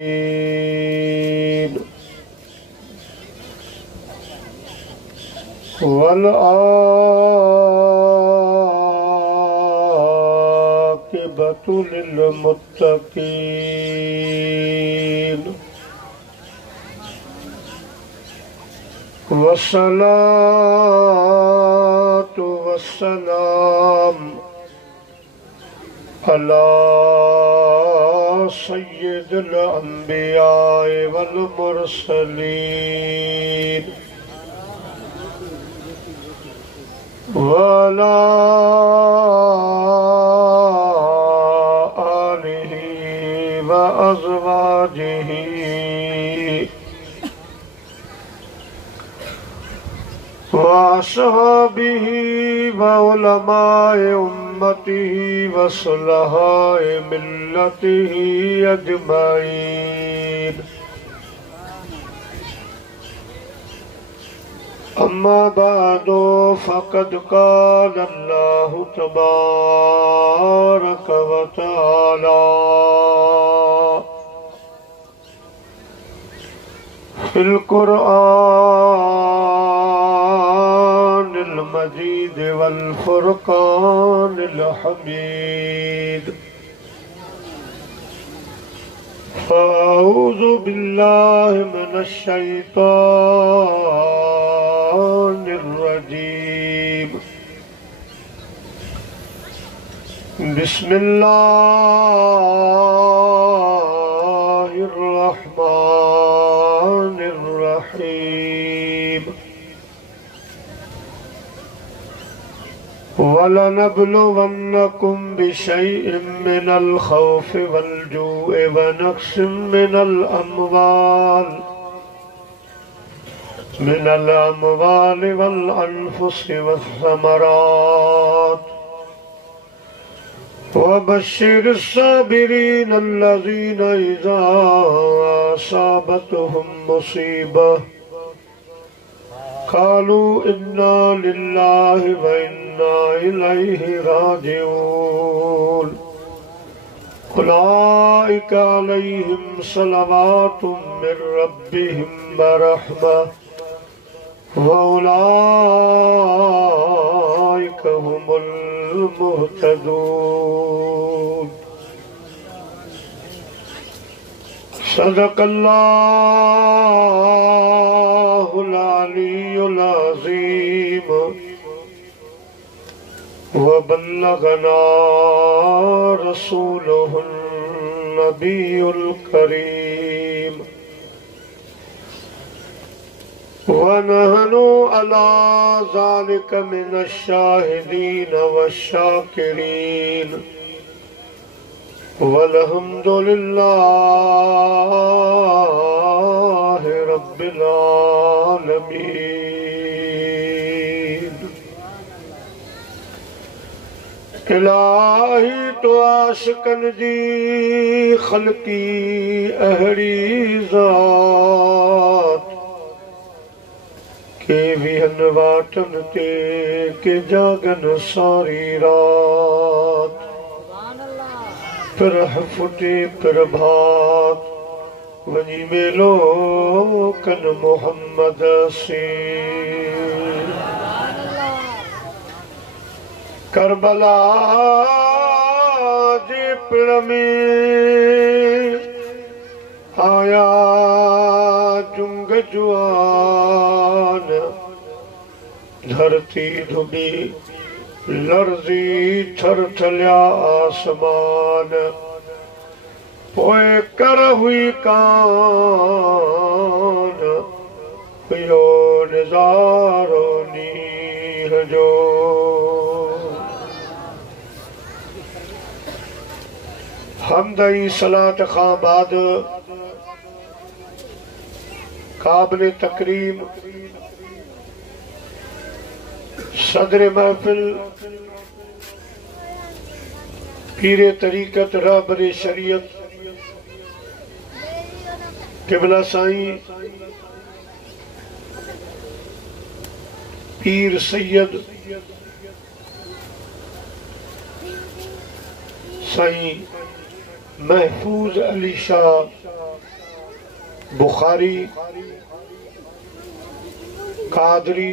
वल्आक़िबतु लिल्मुत्तक़ीन वस्सलातु वस्सलाम अला सय्यिदिल अंबिया वल मुरसलीन वअला आलिहि व अज़वाजिहि व अस्हाबिहि व उलमाए उम्मतिहि व सुलहाए मिल्लतिहि अजमाईन। अम्मा बादो फ़क़द क़ाल अल्लाहु तबारक व तआला फ़िल क़ुरआनिल मजीद वल फ़ुरक़ानिल हमीद। फ़अऊज़ु बिल्लाहि मिनश शैतानिर रजीम। बिस्मिल्लाहिर रहमानिर रहीम। वलनब्लुवन्नकुम बिशैइन मिनल खौफ़ि वल जू'i व नक़्सिम मिनल अमवालि वल अनफुसि वस्समरात वबश्शिरिस साबिरीन अल्लज़ीना इज़ा असाबतहुम मुसीबह क़ालू इन्ना लिल्लाहि व इन्ना इलैहि राजिऊन। उलाइका अलैहिम सलवातुम मिर रब्बिहिम व रहमह व उलाइका हुमुल मुहतदून। सदक़ल्लाहुल अलीयुल अज़ीम व बल्लगना रसूलुहुन नबियुल करीम व नहनु अला ज़ालिका मिनश शाहिदीन वश्शाकिरीन वल्हम्दुलिल्लाहि रब्बिल आलमीन। इलाही तो आशिकन जी खल्की अहड़ी ज़ात के विहन वाटन ते के जागन सारी रात फिर फुटे फिर भात वनी मेलो कन मोहम्मद से करबला जे पिण में आया जुंग जुआन धरती धुबी लर्जी थर थलिया आसमान पोए कर हुई कान हुयो नज़ारो नीर जो। हमदई सलात खां बाद काबिल तकरीम सदर महफिल पीरे तरीक़त रहबरे शरीयत क़िबला साईं पीर सैयद साईं महफूज अली शाह बुखारी, कादरी,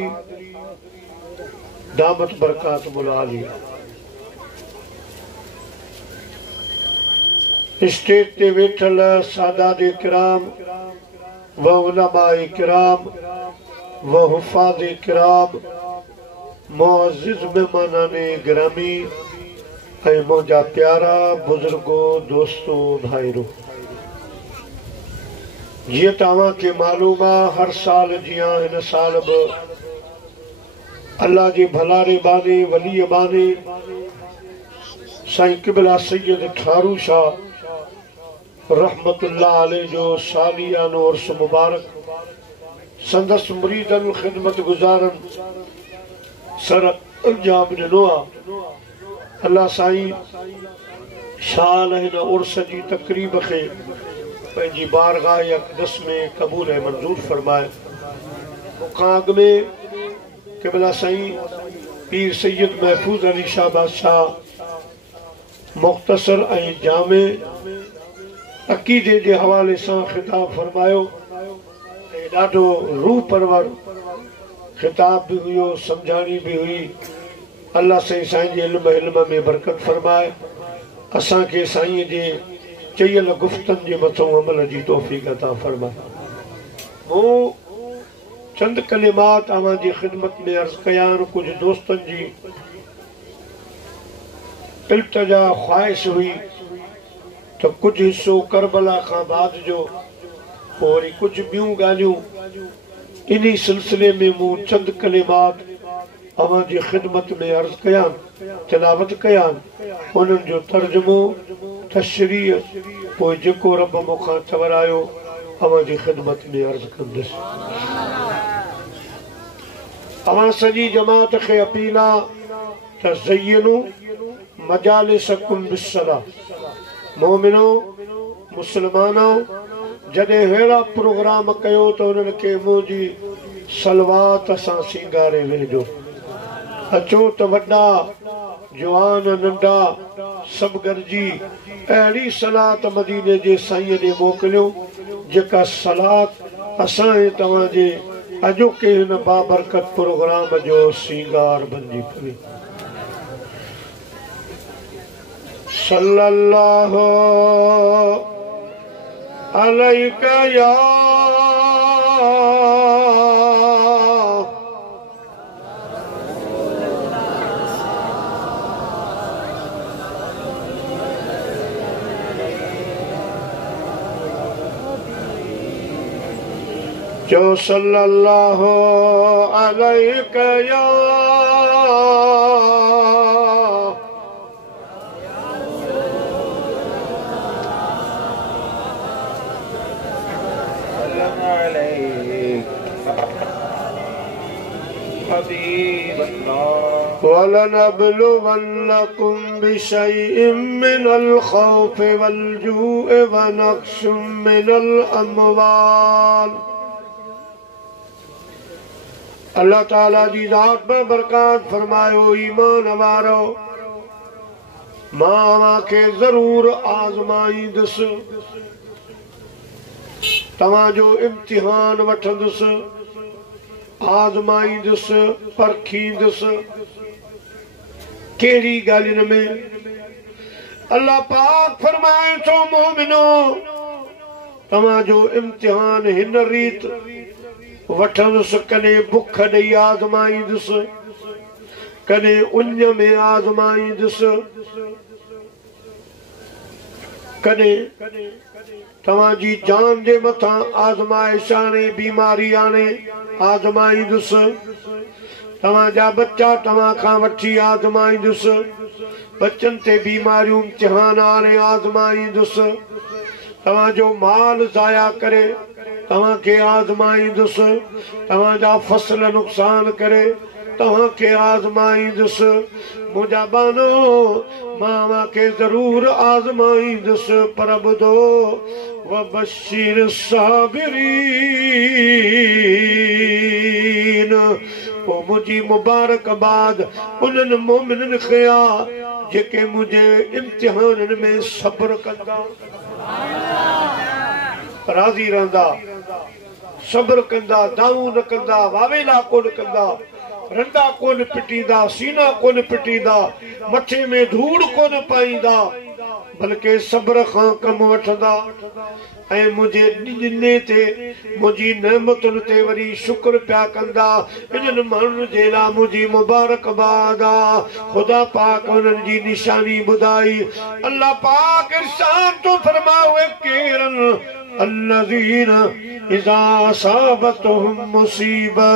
दामत बरकात मुलाली। स्टेज ते वेठल सादात किराम व उलमाए किराम व हुफाज किराम, मुअज़्ज़िज़ मेहमानाने गिरामी ऐं मुंहिंजा प्यारा बुजुर्गो, दोस्तों, भाइरो, जीअं तव्हां खे मालूम आहे, हर साल जियां हिन साल बि अल्लाह जी भलारे बाने वली बाने साईं क़िबला सैयद ठारू शाह रहमतुल्लाह अलैह जो सालियानो उर्स मुबारक संदस मुरीदन खिदमत गुजारन सर अंजाम ॾिनो आहे। अल्लाह साईं शाल हिन उर्स जी तक़रीब खे पंहिंजी बारगाह अक़दस में क़बूल ऐं मंज़ूर फरमाए। मूंखां अॻु में क़िबला साईं पीर सैयद महफूज़ अली शाह बादशाह मुख़्तसर ऐं जामे अक़ीदे जे हवाले सां ख़िताब फरमायो ऐं ॾाढो रूह परवर ख़िताब बि हुयो, सम्झाणी बि हुई। अल्लाह साईं साईं जे इल्म में बरकत फरमाए। असांखे साईं जे चयल गुफ़्तनि जे मथां अमल जी तौफ़ीक़ अता फरमाए। मूं चंद कलिमात तव्हां जी ख़िदमत में अर्ज़ कया आहिनि। कुझु दोस्तनि जी इल्तिजा ख़्वाहिश हुई तो कुछ हिस्सो करबला खां बाद जो, पोइ वरी कुछ ॿियूं ॻाल्हियूं, इन्ही सिलसिले में मूं चंद कलिमात अवां जी ख़िदमत में अर्ज़ कया, तिलावत कया, उन्हनि जो तर्जुमो तशरीह पोइ जेको रब मूंखां चवरायो अवां जी ख़िदमत में अर्ज़ कंदुसि। अवां सॼी जमात खे अपील आहे त ज़य्यनू मजालिसकुम बिस्सलाह। मोमिनो, मुस्लमानो, जॾहिं अहिड़ा प्रोग्राम कयो त उन्हनि खे मुंहिंजी सलवात सां सींगारे वेझो। अचो त वॾा जवान नंढा सभु गॾिजी अहिड़ी सलात मदीने जे साईं ॾे मोकिलियो जेका सलात असां ऐं तव्हांजे अॼोके हिन बाबरकत प्रोग्राम जो सींगार बणिजी पवे। सल्लल्लाहु अलैका या जो सल्लल्लाहु अलैका या वलनब्लुवन्नकुम बिशैइन मिनल खौफि वल जू'i व नक्सिम मिनल अमवाल। अल्लाह ताला जी ज़ात में बरकत फरमायो। ईमान वारो, मां के जरूर आज़माईंदुसि, तव्हांजो इम्तिहान वठंदुसि, आज़माईंदुसि, परखींदुसि। कहिड़ी ॻाल्हियुनि में? अल्लाह पाक फरमाए थो, मोमिनो, तव्हांजो इम्तिहान हिन रीत वठंदुसि, कॾहिं बुख ॾेई आज़माईंदुसि, कॾहिं उञ में आज़माईंदुसि, कॾहिं तव्हांजी जान जे मथां आज़माइश आणे, बीमारी आणे आज़माईंदुसि, तव्हांजा बच्चा तव्हां खां वठी आज़माईंदुसि, बच्चनि ते बीमारियूं इम्तिहान आणे आज़माईंदुसि, तव्हांजो माल ज़ाया करे तव्हांखे आज़माईंदुसि, तव्हांजा फसल नुक़सान करे तव्हांखे आज़माईंदुसि। मुंहिंजा बानो, मां के ज़रूर आज़माईंदुसि, पर ॿुधो वबशिर साबिरीन। पोइ मुंहिंजी मुबारकबाद उन्हनि मोमिननि खे आहे जेके मुंहिंजे इम्तिहाननि में सब्र कंदा। राज़ी रहंदा सब्र कंदा दाऊ न कंदा वावेला कोन कंदा रंदा कोन पिटींदा सीना कोन पिटींदा मथे में धूड़ कोन पाईंदा बल्कि सब्र खां कम वठंदा ऐं मुझे ॾिने ते मुझी नेमतुन ते वरी शुक्र पिया कंदा इन्हनि माण्हुनि जे लाइ मुझी मुबारकबाद आ खुदा पाक उन्हनि जी निशानी ॿुधाई अल्लाह पाक इरशाद तो फरमावे केरन अल्लज़ीन इज़ा असाबतहुम मुसीबा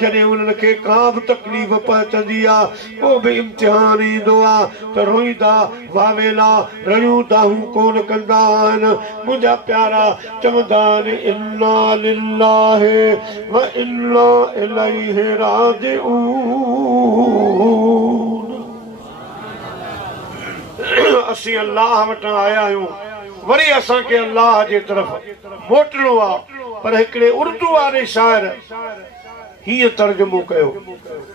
जॾहिं उन्हनि खे का बि तकलीफ़ पहुचंदी आहे को बि इम्तिहान ईंदो आहे त रोईंदा वावेला रड़ियूं दाहूं कोन कंदा आहिनि मुंहिंजा प्यारा चवंदा आहिनि इन्ना लिल्लाहि व इन्ना इलैहि राजिऊन असीं अल्लाह वटां आया आहियूं वरी असां के अल्लाह जे तरफ मोटणो आहे पर हिकिड़े उर्दू वारे शाइर हीअं तर्जुमो कयो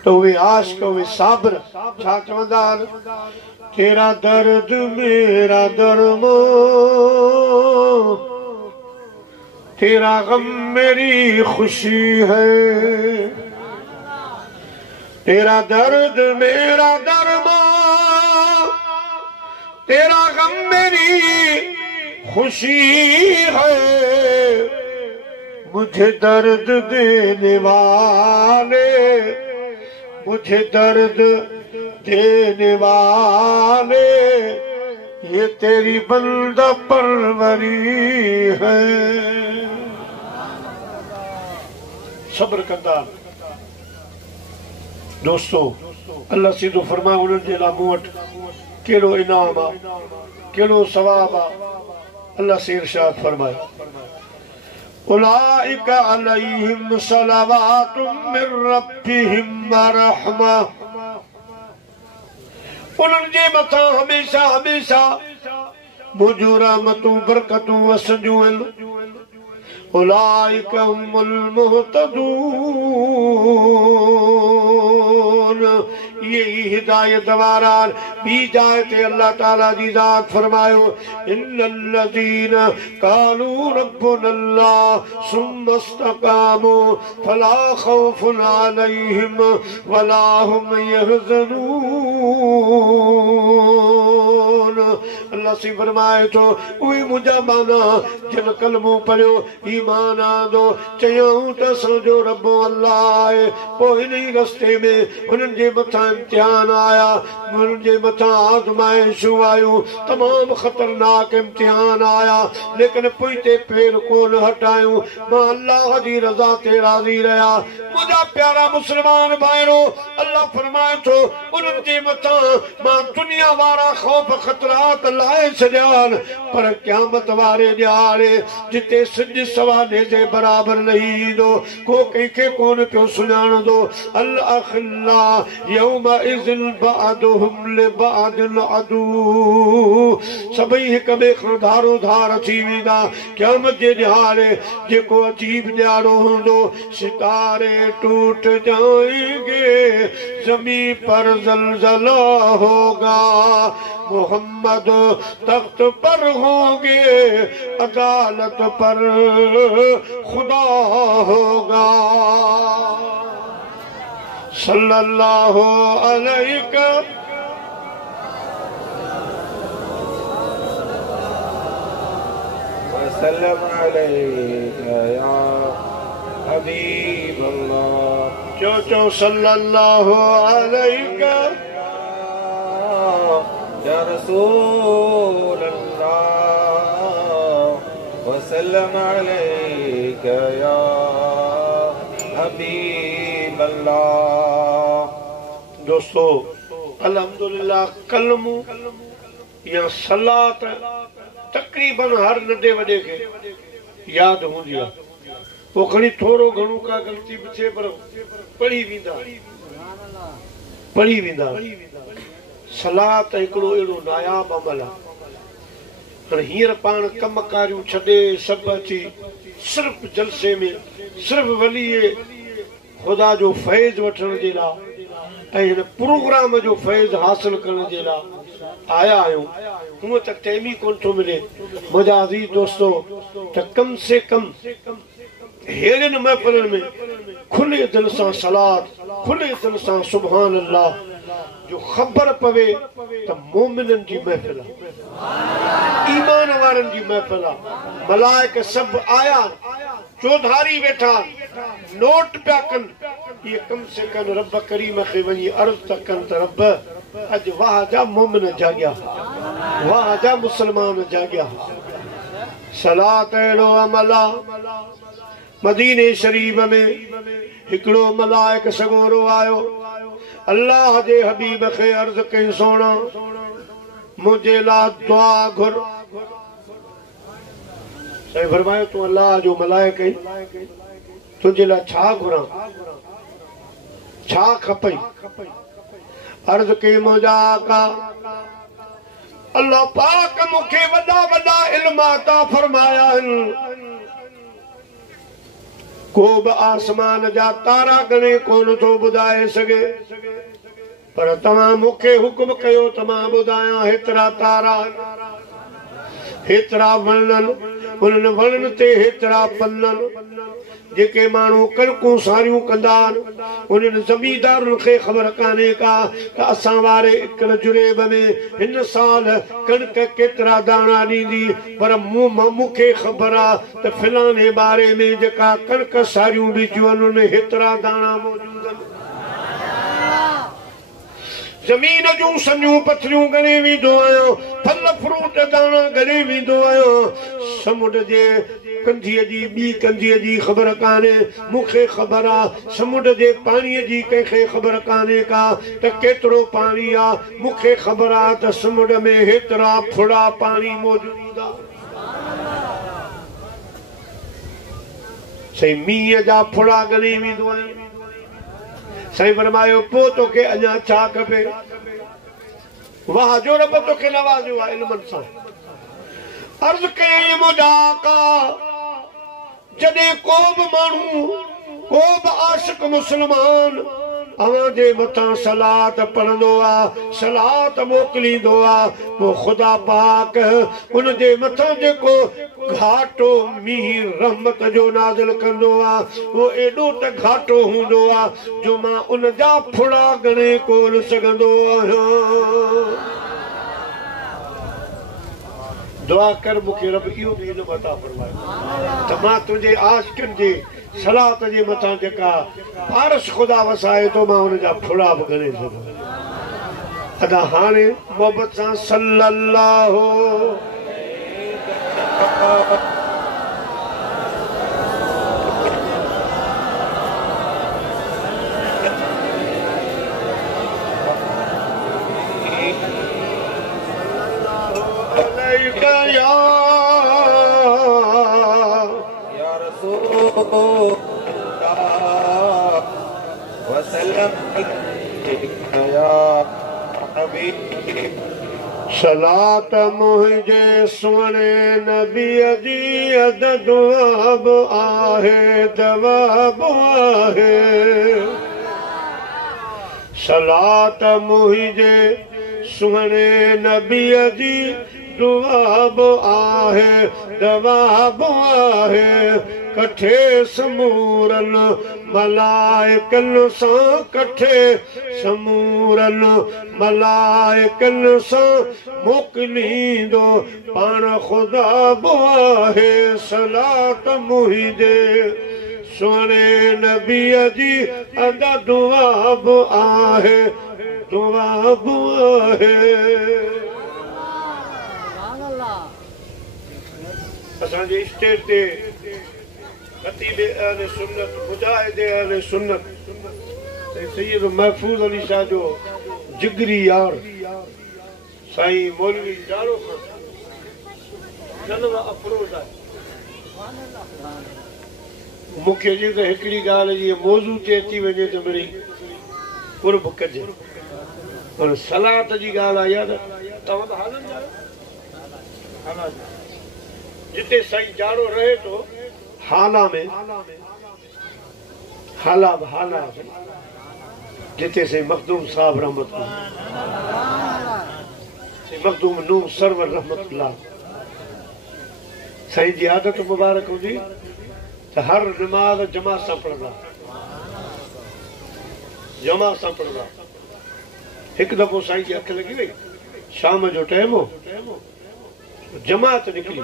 त उहे आशिक़ उहे साबिर छा चवंदा आहिनि तेरा दर्द मेरा दरमा तेरा गम मेरी खुशी है तेरा दर्द मेरा दरमा तेरा गम मेरी खुशी है मुझे दर्द देने वाले मुझे दर्द देने वाले ये तेरी बंदा परवरी है सब्र कंदा दोस्तों अल्लाह सीधो फरमाए उन्हनि जे लाइ मूं वटि कहिड़ो इनाम आहे कहिड़ो सवाब आहे अल्लाह से इरशाद फरमाए उलाइका अलैहिम सलावातुम मिर रब्बिहिम व रहमा उन्हनि जे मथां हमेशा हमेशा मुंहिंजूं रहमतूं बरकतूं वसंदियूं आहिनि उलाइका हुमुल मुहतदून ये हिदायत वारा बी जाए ते अल्लाह ताला जी ज़ात फरमायो इन्नल्लज़ीन क़ालू रब्बुनल्लाह सुम्मा इस्तक़ामू फला खौफुन अलैहिम वला हुम यहज़नून अल्लाह से फरमाए तो उहे मुंहिंजा माना जिन कलमो पढ़ियो ईमान आंदो चयूं त असांजो रब अल्लाह आहे पोइ इन ई रस्ते में हुननि जे मथां इम्तिहान आया हुननि जे मथां आज़माइशूं आयूं तमामु ख़तरनाक इम्तिहान आया लेकिन पोइते पेर कोन हटायूं मां अल्लाह जी रज़ा ते राज़ी रहिया मुंहिंजा प्यारा मुस्लमान भाइरो अल्लाह फरमाए थो उन्हनि जे मथां मां दुनिया वारा ख़ौफ़ ख़तरात लाहे छॾिया आहिनि पर क़यामत वारे ॾियारे जिते सिॼ सवाले जे बराबर नहीं ईंदो को कंहिंखे कोन पियो सुञाणंदो अल अखिल्ला यौमइज़िन बअदुहुम लिबअदिन अदू सभई हिक ॿिए खां धारो धार थी वेंदा क़यामत जे ॾियारे जेको अजीब ॾियारो हूंदो सितारे टूट जाएंगे ज़मीन पर ज़लज़ला होगा मोहम्मद तख्त पर होंगे अदालत पर खुदा होगा सल्लल्लाहु अलैहि वसल्लम अलैका या हबीब अल्लाह चो सल्लल्लाहु अलैका या रसूल अल्लाह वसल्लम अलैका या हबीब अल्लाह दोस्तों अल्हम्दुलिल्लाह कलमू या सलात तकरीबन हर नंढे वॾे खे यादि हूंदी आहे पोइ खणी थोरो घणो का ग़लती बि थिए पर पढ़ी वेंदा सलात हिकिड़ो अहिड़ो नायाब अमल आहे हाणे हींअर पाण कम कारियूं छॾे सभु अची सिर्फ़ जलसे में सिर्फ़ वलीअ ख़ुदा जो फैज़ वठण जे लाइ ऐं हिन प्रोग्राम जो फैज़ हासिल करण जे लाइ आया आहियूं हूअं त टाइम ई कोन थो मिले मुंहिंजा अज़ीज़ दोस्तो त कम से कम हेड़ियुनि महफ़िलनि में खुले दिल सां सलात खुले दिल सां सुभान अल्लाह जो ख़बर पवे त मोमिननि जी महफ़िल आहे ईमान वारनि जी महफ़िल आहे मलाइक सभु आया चौधारी वेठा नोट पिया कनि ये कम से कम रब करीम खे वञी अर्ज़ त कनि त रब अॼु वाह जा मोमिन जाॻिया वाह जा मुस्लमान जाॻिया सलात अहिड़ो अमल आहे मदीने शरीफ में हिकिड़ो मलाइक सगोरो आयो अल्लाह जे हबीब खे अर्ज़ कई सोना मुझे लाइ दुआ घुर साईं फरमायो तूं अल्लाह जो मलाइक आहीं तुंहिंजे लाइ छा घुरां छा खपई अर्ज़ कई मुंहिंजा आका अल्लाह पाक मूंखे वॾा वॾा इल्म अता फरमाया आहिनि को बि आसमान जा तारा गणे कोन थो ॿुधाए सघे पर तव्हां मूंखे हुकुम कयो त मां ॿुधायां हेतिरा तारा हेतिरा वणनि उन्हनि वणनि ते हेतिरा पननि जेके माण्हू कणकूं सारियूं कंदा आहिनि उन्हनि ज़मींदारनि खे ख़बर कान्हे का त असां वारे हिकिड़े जुरेब में हिन साल कणक केतिरा दाणा ॾींदी पर मूंखे ख़बर आहे त फिलाने बारे में जेका कणक सारियूं ॾिठियूं आहिनि उनमें हेतिरा दाणा मौजूद आहिनि ज़मीन जूं सनियूं पथरियूं गणे वेंदो आहियां फल फ्रूट दाणा गणे वेंदो आहियां समुंड जे कंधीअ जी ॿी कंधीअ जी ख़बर कान्हे मूंखे ख़बर आहे समुंड जे पाणीअ जी कंहिंखे ख़बर कान्हे का त केतिरो पाणी आहे मूंखे ख़बर आहे त समुंड में हेतिरा फुड़ा पाणी मौजूद आहे सही मींहं जा फुड़ा गणे वेंदो आहियां साईं फरमायो पोइ तोखे अञा छा खपे वाह जो रब तोखे नवाज़ियो आहे इल्मनि सां अर्ज़ कयई मुंहिंजा आका जॾहिं को बि माण्हू को बि आशिक़ मुस्लमान अवां जे मथां सलात पढ़ंदो आहे सलात मोकिलींदो आहे पोइ ख़ुदा पाक उन जे मथां जेको घाटो मींहुं रहमत जो नाज़िल कंदो आहे उहो एॾो त घाटो हूंदो आहे जो मां उन जा फुड़ा गणे कोन सघंदो आहियां दुआ कर मूंखे रब इहो बि इल्मु अता फरमाए त मां तुंहिंजे आशिक़नि जे सलात जे मथां जेका पारस ख़ुदा वसाए थो मां हुन जा फुड़ा बि गणे सघां अदा हाणे मोहबत सां सल्लल्लाहु सलात मुंहिंजे सुहिणे नबीअ जी अदद अब आहे दवाब आहे सलात मुंहिंजे सुहिणे नबीअ जी दुआब आहे दवाब आहे कठे समूरन मलाइकनि सां कठे समूरन मलाइकनि सां मोकिलींदो पाण ख़ुदा बि आहे सलात मुंहिंजे सुहिणे नबीअ जी अदा दुआ बि आहे दुआ बि आहे असांजे स्टेज ते खतीब अहले सुन्नत मुजाहिद अहले सुन्नत सैयद महफूज़ अली शाह जो जिगरी यार साईं मौलवी जाड़ो जलवा अफरोज़ आहे मूंखे जी त हिकिड़ी ॻाल्हि जी मौज़ू ते अची वञे त मिड़ी कुर्ब कजे पर सलात जी ॻाल्हि आहे त तव्हां त हालनि जा जिते साईं जाड़ो रहे थो हाला में हाला जिते से मखदूम साहब रहमत मखदूम नूह सरवर रहमतुल्लाह साईं जी आदत मुबारक हुंदी त हर नमाज जमात सां पढ़ंदा, जमात सां पढ़ंदा। हिकु दफ़ो साईं जी अखि लॻी वई, शाम जो टाइम हो, जमात निकिरी,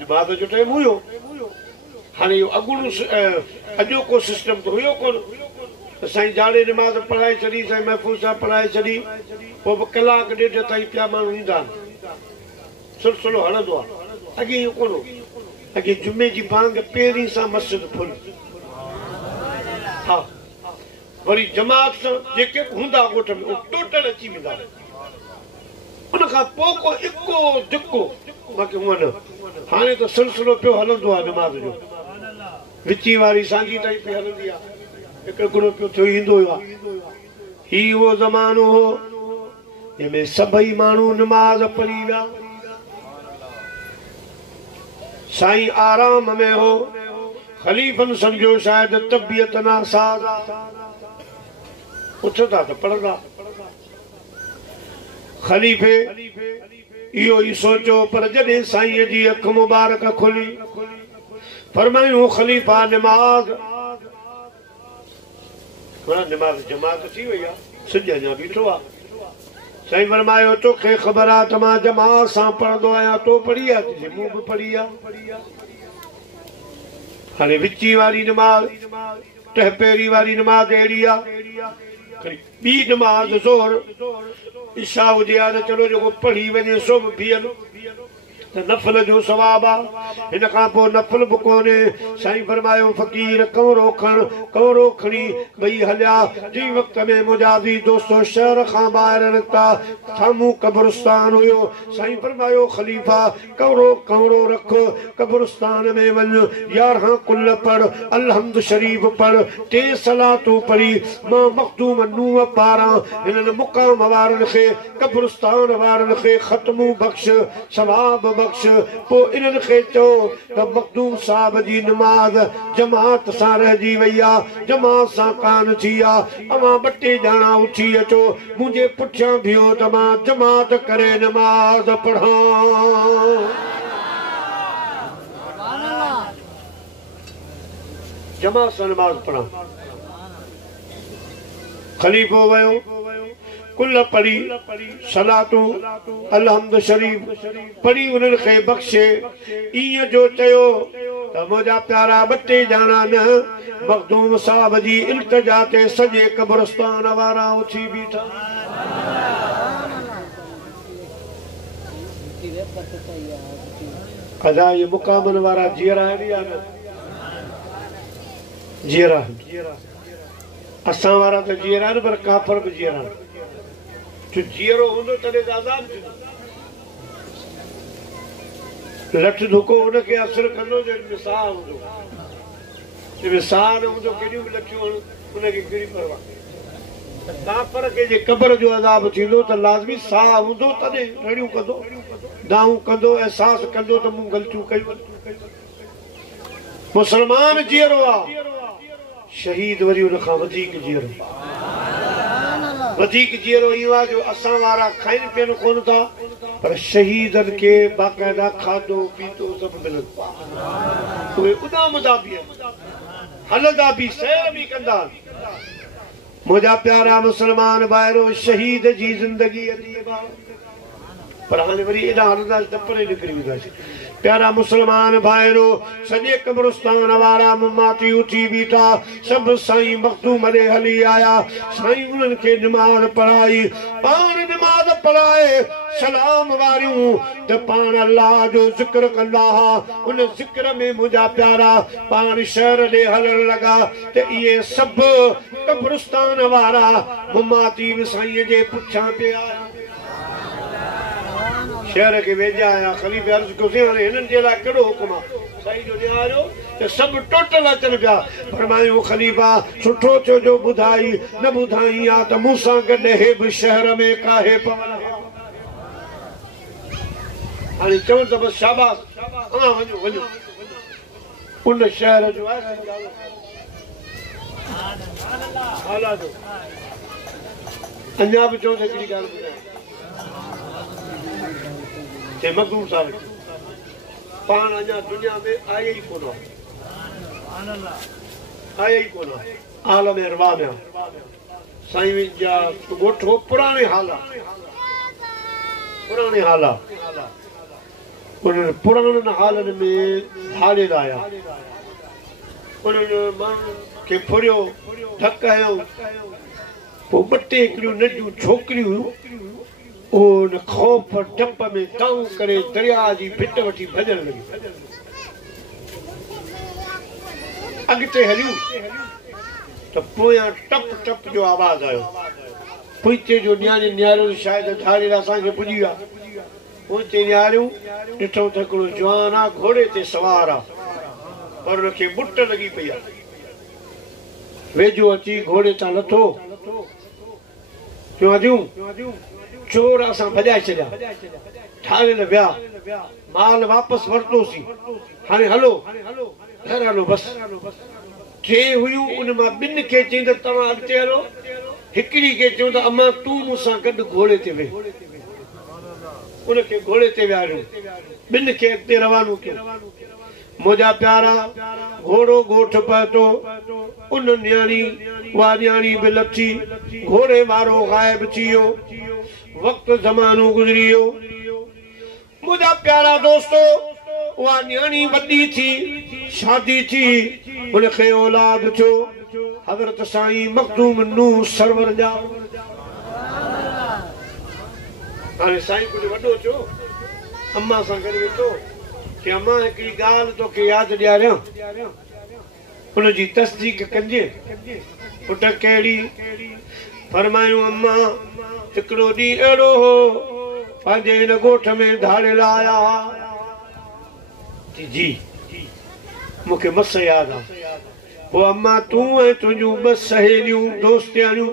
जमात जो टाइम हुयो। हाणे इहो अॼोको सिस्टम त हुयो कोन। साईं जाड़े नमाज़ पढ़ाए छॾी, साईं महफ़ूज़ सां पढ़ाए छॾी, पोइ बि कलाक ॾेढ ताईं पिया माण्हू ईंदा आहिनि, सिलसिलो हलंदो आहे। अॻे इहो कोन हो, अॻे जुमे जी बांग पहिरीं सां मस्जिद फुल। हा, वरी जमात सां जेके हूंदा ॻोठ में उहे टोटल अची वेंदा। उन खां पोइ को इको धिको बाक़ी हूअं न। हाणे त सिलसिलो पियो हलंदो आहे नमाज़ जो, विची वारी सांझी ताईं पई हलंदी आहे, हिकिड़ो गुणो पियो थियो ईंदो आहे। ही उहो ज़मानो हो जंहिंमें सभई माण्हू नमाज़ पढ़ी विया। साईं आराम में हो, ख़लीफ़नि सम्झो शायदि तबियत नासाज़ आहे, उथंदा त पढ़ंदा। ख़लीफ़े इहो ई सोचियो, पर जॾहिं साईं जी अखि मुबारक खुली, फरमायूं ख़लीफ़ा निमाज़ निमाज़ जमात थी वई आहे, सिज अञा बीठो आहे। साईं फरमायो तोखे ख़बर आहे त मां जमात सां पढ़ंदो आहियां, तो पढ़ी आहे, तुंहिंजी मूं बि पढ़ी आहे। हाणे विची वारी नमाज़, टह पहिरीं वारी नमाज़ अहिड़ी आहे, ॿी नमाज़ ज़ोहर इशा हुजे हा त चलो जेको पढ़ी वञे सो बि बीहनि त नफ़ल जो सवाब आहे। हिन खां पोइ नफ़ल बि कोन्हे। साईं फरमायो फ़क़ीर कमरो कमरो खणी ॿई हलिया। जंहिं वक़्त में मुजादी दोस्तो शहर खां ॿाहिरि निकिता, साम्हूं क़ब्रिस्तान हुयो। साईं फरमायो ख़लीफ़ा कमरो रख, क़ब्रिस्तान में वञ, 11 कुल पढ़, अलहम्द शरीफ़ पढ़, 3 सलातूं पढ़ी। मां मखदूम नूह पारां हिननि मुक़ाम वारनि खे, क़ब्रिस्तान वारनि खे ख़त्मूं बख़्श, सवाब बख़्श। पोइ इन्हनि खे चओ त मखदूम साहब जी नमाज़ जमात सां रहिजी वई आहे, जमात सां कान थी आहे। अवां 2 ॼणा उथी अचो, मुंहिंजे पुठियां बीहो त मां जमात करे नमाज़ पढ़ां। जमात सां नमाज़ पढ़ां। ख़लीफ़ो वियो, कुल पढ़ी, सलातूं अलहम्द शरीफ़ पढ़ी, उन्हनि खे बख़्शे। ईअं जो चयो त मुंहिंजा प्यारा 2 ॼणा न, मखदूम साहब जी इल्तिजा ते सॼे क़ब्रिस्तान वारा उथी बीठा। अदा ये मुक़ामनि वारा जीअरा आहिनि या न? जीअरा असां वारा त जीअरा आहिनि, पर काफ़र बि जीअरा आहिनि। जीअरो हूंदो तॾहिं आज़ाद थींदो। लठ धुको हुनखे असरु कंदो जंहिंमें साह हूंदो, जंहिंमें साह न हूंदो केॾियूं बि लठियूं हणनि हुनखे कहिड़ी परवाह। काफ़र खे जे क़ब्र जो अज़ाब थींदो त लाज़मी साह हूंदो तॾहिं रड़ियूं कंदो, दाऊं कंदो, एहसासु कंदो त मूं ग़लतियूं कयूं। मुस्लमान जीअरो आहे, शहीद वरी हुन खां वधीक जीअरो। वधीक जीअरो इहो आहे जो असां वारा खाइनि पीअनि कोन था, पर शहीदनि खे बाक़ाइदा खाधो पीतो सभु मिलनि था। उहे उदामदा बि आहिनि, हलंदा बि, सैर बि कंदा। मुंहिंजा प्यारा मुस्लमान भाइरो, शहीद जी ज़िंदगी अजीब आहे, पर हाणे वरी एॾा हलंदासीं त परे निकिरी वेंदासीं। प्यारा मुसलमान भाइरो, सॼे क़ब्रिस्तान वारा मुमाती उथी बीठा, सभु साईं मखदूम ॾे हली आया। साईं उन्हनि खे निमाज़ पढ़ाई, पाण निमाज़ पढ़ाए सलाम वारियूं त पाण अल्लाह जो ज़िक्र कंदा हुआ। उन ज़िक्र में मुंहिंजा प्यारा पाण शहर ॾे हलण लॻा त इहे सभु क़ब्रिस्तान वारा मुमाती बि साईं जे पुठियां पिया आया। शहर के वेझा आया। ख़लीफ़े अर्ज़ कयोसीं हाणे हिननि जे लाइ कहिड़ो हुकुम आहे? साईं जो ॾियारो त सभु टोटल अचनि पिया। फरमायूं ख़लीफ़ा सुठो थियो जो ॿुधाई, न ॿुधाई आहे त मूंसां गॾु हे बि शहर में काहे पवनि। हाणे चवनि त बसि शाबाश, हा वञो वञो, उन शहर जो आहे अञा बि चवंदे हिकिड़ी ॻाल्हि ॿुधायां। ते मखदूम साहब पान अञा दुनिया में आया ही कोन आया ही कोन आलम अरवा में साईं जा ॻोठ पुराणे हाल उन्हनि पुराणनि हालनि में भाड़े आया उन्हनि माण्हुनि खे फुरियो धक हयो पोइ ॿ टे हिकिड़ियूं नंढियूं छोकिरियूं उन खौफ डप में ताऊं करे दरिया जी भिट वठी भॼण लॻियूं अॻिते हलियूं त पोयां टप टप जो आवाज़ आयो पोइते जो न्याणी नियारियो शायदि धारे असांखे पुॼी विया पोइते नियारियूं ॾिठो त हिकिड़ो जवान आहे घोड़े ते सवार आहे पर हुनखे बुट लॻी पई आहे वेझो अची घोड़े तां लथो चयूं चोर असां भॼाए छॾिया ठारियल विया माल वापसि वरितोसीं हाणे हलो घर हलो बसि टे हुयूं उन मां ॿिनि खे चई त तव्हां अॻिते हलो हिकिड़ी खे चयूं त अम्मा तूं मूंसां गॾु घोड़े ते वेह उनखे घोड़े ते विहारियो ॿिनि खे अॻिते रवानो कयो मुंहिंजा प्यारा घोड़ो ॻोठ पहुतो उन न्याणी उहा न्याणी बि लथी घोड़े वारो ग़ाइब थी वियो वक़्तु ज़मानो गुज़री वियो मुंहिंजा प्यारा दोस्तो उहा न्याणी वॾी थी शादी थी उनखे औलाद थियो हज़रत साईं मखदूम नूह सरवर जा हाणे साईं कुझु वॾो थियो अम्मा सां गॾु वेठो कि अम्मा हिकिड़ी ॻाल्हि तोखे यादि ॾियारियां उनजी तस्दीक कजे पुट कहिड़ी फरमायूं अम्मा हिकिड़ो ॾींहुं अहिड़ो हो पंहिंजे हिन ॻोठ में धाड़ियल आया जी मूंखे मस यादि आहे पोइ अम्मा तूं ऐं तुंहिंजूं ॿ सहेलियूं दोस्तियाणियूं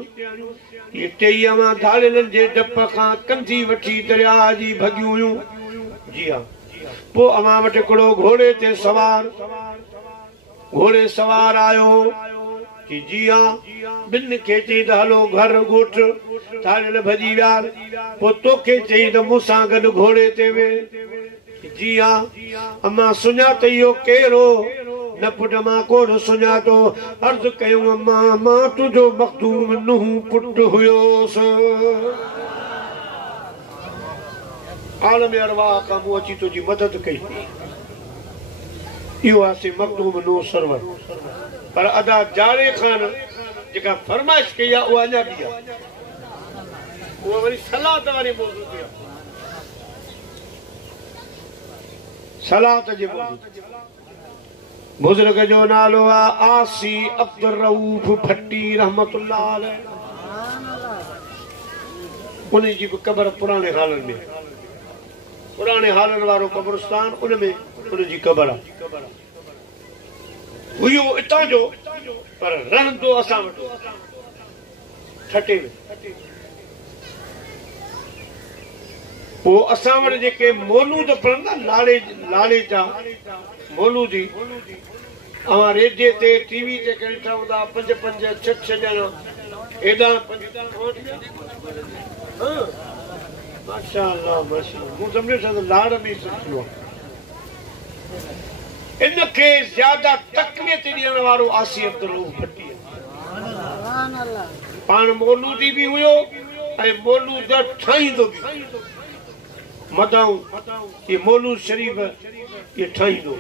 इहे टई अम्मा धाड़ियलनि जे डप खां कंधी वठी दरिया जी भॻियूं हुयूं जी हा पोइ अम्मा वटि हिकिड़ो घोड़े सवार आयो कि जी हा ॿिनि खे चई त हलो घर ॻोठ धाड़ियल भॼी विया पोइ तोखे चई त मूंसां गॾु घोड़े ते वेह जी हा अम्मा सुञात इहो केरु न पुट मां कोन सुञातो अर्ज़ कयूं अम्मा मां तुंहिंजो मखदूम नूह पुटु हुयोसि आलम अरवाह खां मूं अची तुंहिंजी मदद कई इहो आहे मखदूम नूह सरवर पर अदा जाड़े खान जेका फरमाइश कई आहे उहा अञा बि आहे उहा वरी सलात वारी मौजूद आहे सलात जे बुजुर्ग जो नालो आहे आसी अब्दुर रऊफ भट्टी रहमतुल्लाह अलैह उन जी बि क़बर पुराणे हालनि वारो क़ब्रस्तान उन में उन जी क़बर आहे हुयो इतां जो पर रहंदो असां वटि ठटे में पोइ असां वटि जेके मौलूद पढ़ंदा लाड़े जा मौलूदी अवां रेडियो ते टीवी ते ॾिठा हूंदा 5 5 6 6 ॼणा एॾा माशाअल्लाह माशाअल्लाह मूं सम्झो छा लाड़ में सुठो इनखे ज्यादा तकलीफ़ ॾियण वारो आसी अब्दुल रऊफ भट्टी पाण मौलूदी बि हुयो ऐं मौलूद ठाहींदो बि मदाऊं ये मौलूद शरीफ ये ठाहींदो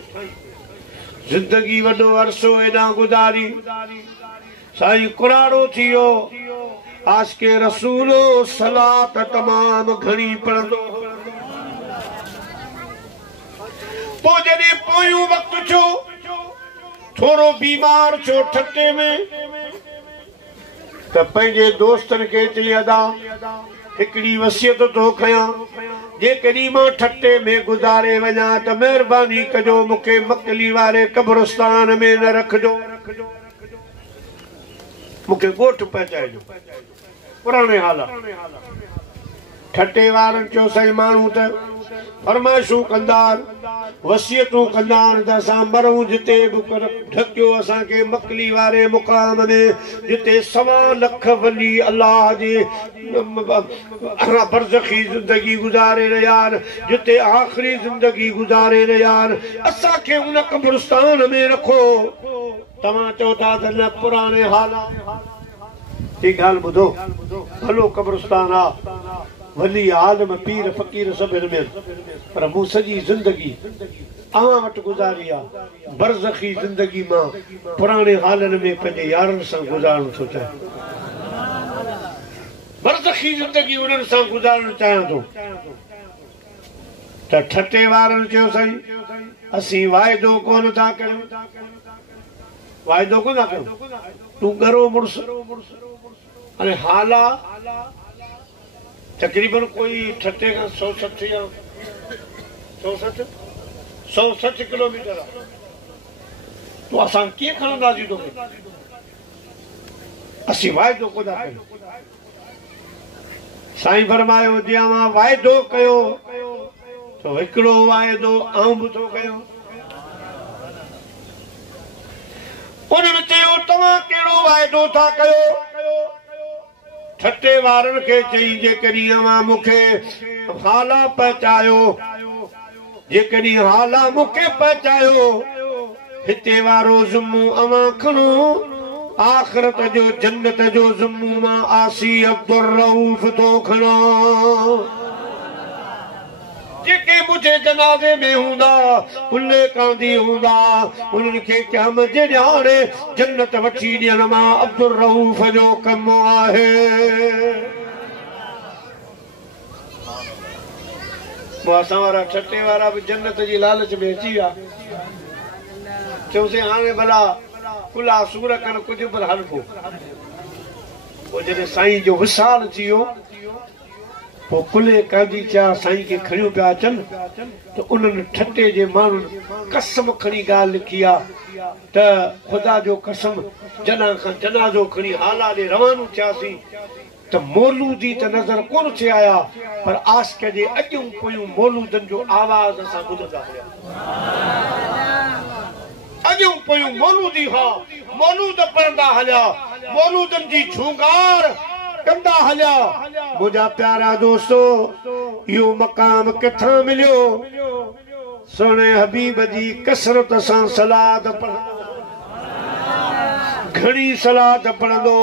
जिंदगी वॾो अरसो एॾां गुज़ारी साईं कुराड़ो थी वियो आशिक़े रसूलो सलात तमाम घणी पढ़ंदो पोइ जॾहिं पोयूं वक़्तु थियो थोरो बीमार थियो ठटे में त पंहिंजे दोस्तनि खे चई अदा हिकिड़ी वसियत थो कयां जेकॾहिं मां ठटे में गुज़ारे वञा त महिरबानी कजो मूंखे मकली वारे क़ब्रस्तान में न रखजो मूंखे ॻोठ पहुचाइजो पुराणे हाल ठटे वारन चो सही मानू त फरमाइशूं कंदार वसियतूं कंदान त असां मरूं जिते बि कर ढकियो असांखे मकली वारे मुक़ाम में जिते 1.25 लख वली अल्लाह जी बरज़खी ज़िंदगी गुज़ारे रहिया आहिनि जिते आख़िरी ज़िंदगी गुज़ारे रहिया आहिनि असांखे उन क़ब्रिस्तान में रखो। तव्हां चओ था त न पुराणे हालात ही ॻाल्हि ॿुधो भलो क़ब्रिस्तान आहे वली आलम पीर फ़कीर सभु हिन में पर मूं सॼी ज़िंदगी अवां वटि गुज़ारी आहे बरज़खी ज़िंदगी मां पुराणे हालनि में पंहिंजे यारनि सां गुज़ारणु थो चाहियां बरज़खी ज़िंदगी उन्हनि सां गुज़ारणु चाहियां थो त ठटे वारनि चयो साईं असीं वाइदो कोन था कयूं वाइदो कोन था कयूं तूं गरो मुड़ुस हाणे हाला तकरीबन कोई ठटे का 160 या 160 किलोमीटर तो असां कीअं खणंदासीं तोखे असीं वाइदो कोन था कयूं साईं फरमायो जीअं मां वाइदो कयो तो हिकिड़ो वाइदो आऊं बि थो कयो उन्हनि चयो तव्हां कहिड़ो वाइदो था कयो ठटे वारन के चई जेकॾहिं अवां मूंखे हाला पहुचायो जेकॾहिं हाला मूंखे पहुचायो हिते वारो ज़िम्मो अवां खणो आख़िरत जो जन्नत जो ज़िम्मो मां आसी अब्दुर रऊफ़ थो खणा जेके मुझे जनाज़े में हूंदा उल्ले कांदी हूंदा उन्हनि खे क़यामत जे ॾियारे जन्नत वठी ॾियण मां अब्दुर रऊफ़ जो कम आहे असां वारा ठटे वारा बि जन्नत जी लालच में अची विया चयोसीं हाणे भला कुला सूर कनि कुझु बि हलबो पोइ जॾहिं साईं जो विसाल थी वियो पोइ कुले कांदी चा साईं खे खणियूं पिया अचनि त उन्हनि ठटे जे माण्हुनि कसम खणी ॻाल्हि लिखी आहे त ख़ुदा जो कसम जना खां जनाज़ो खणी हाला ॾे रवानो थियासीं त मौलूदी त नज़र कोन थिया आया पर आशिक़ जे अॼु पोयूं मौलूदनि जो आवाज़ असां ॿुधंदा हुया अॼु पोयूं मौलूदी हा मौलूद पढ़ंदा हलिया मौलूदनि जी झूंगार कंदा हलिया मुंहिंजा प्यारा दोस्तो इहो मक़ाम किथां मिलियो सोने हबीब जी कसरत सां सलाद पढ़ंदो घणी सलाद पढ़ंदो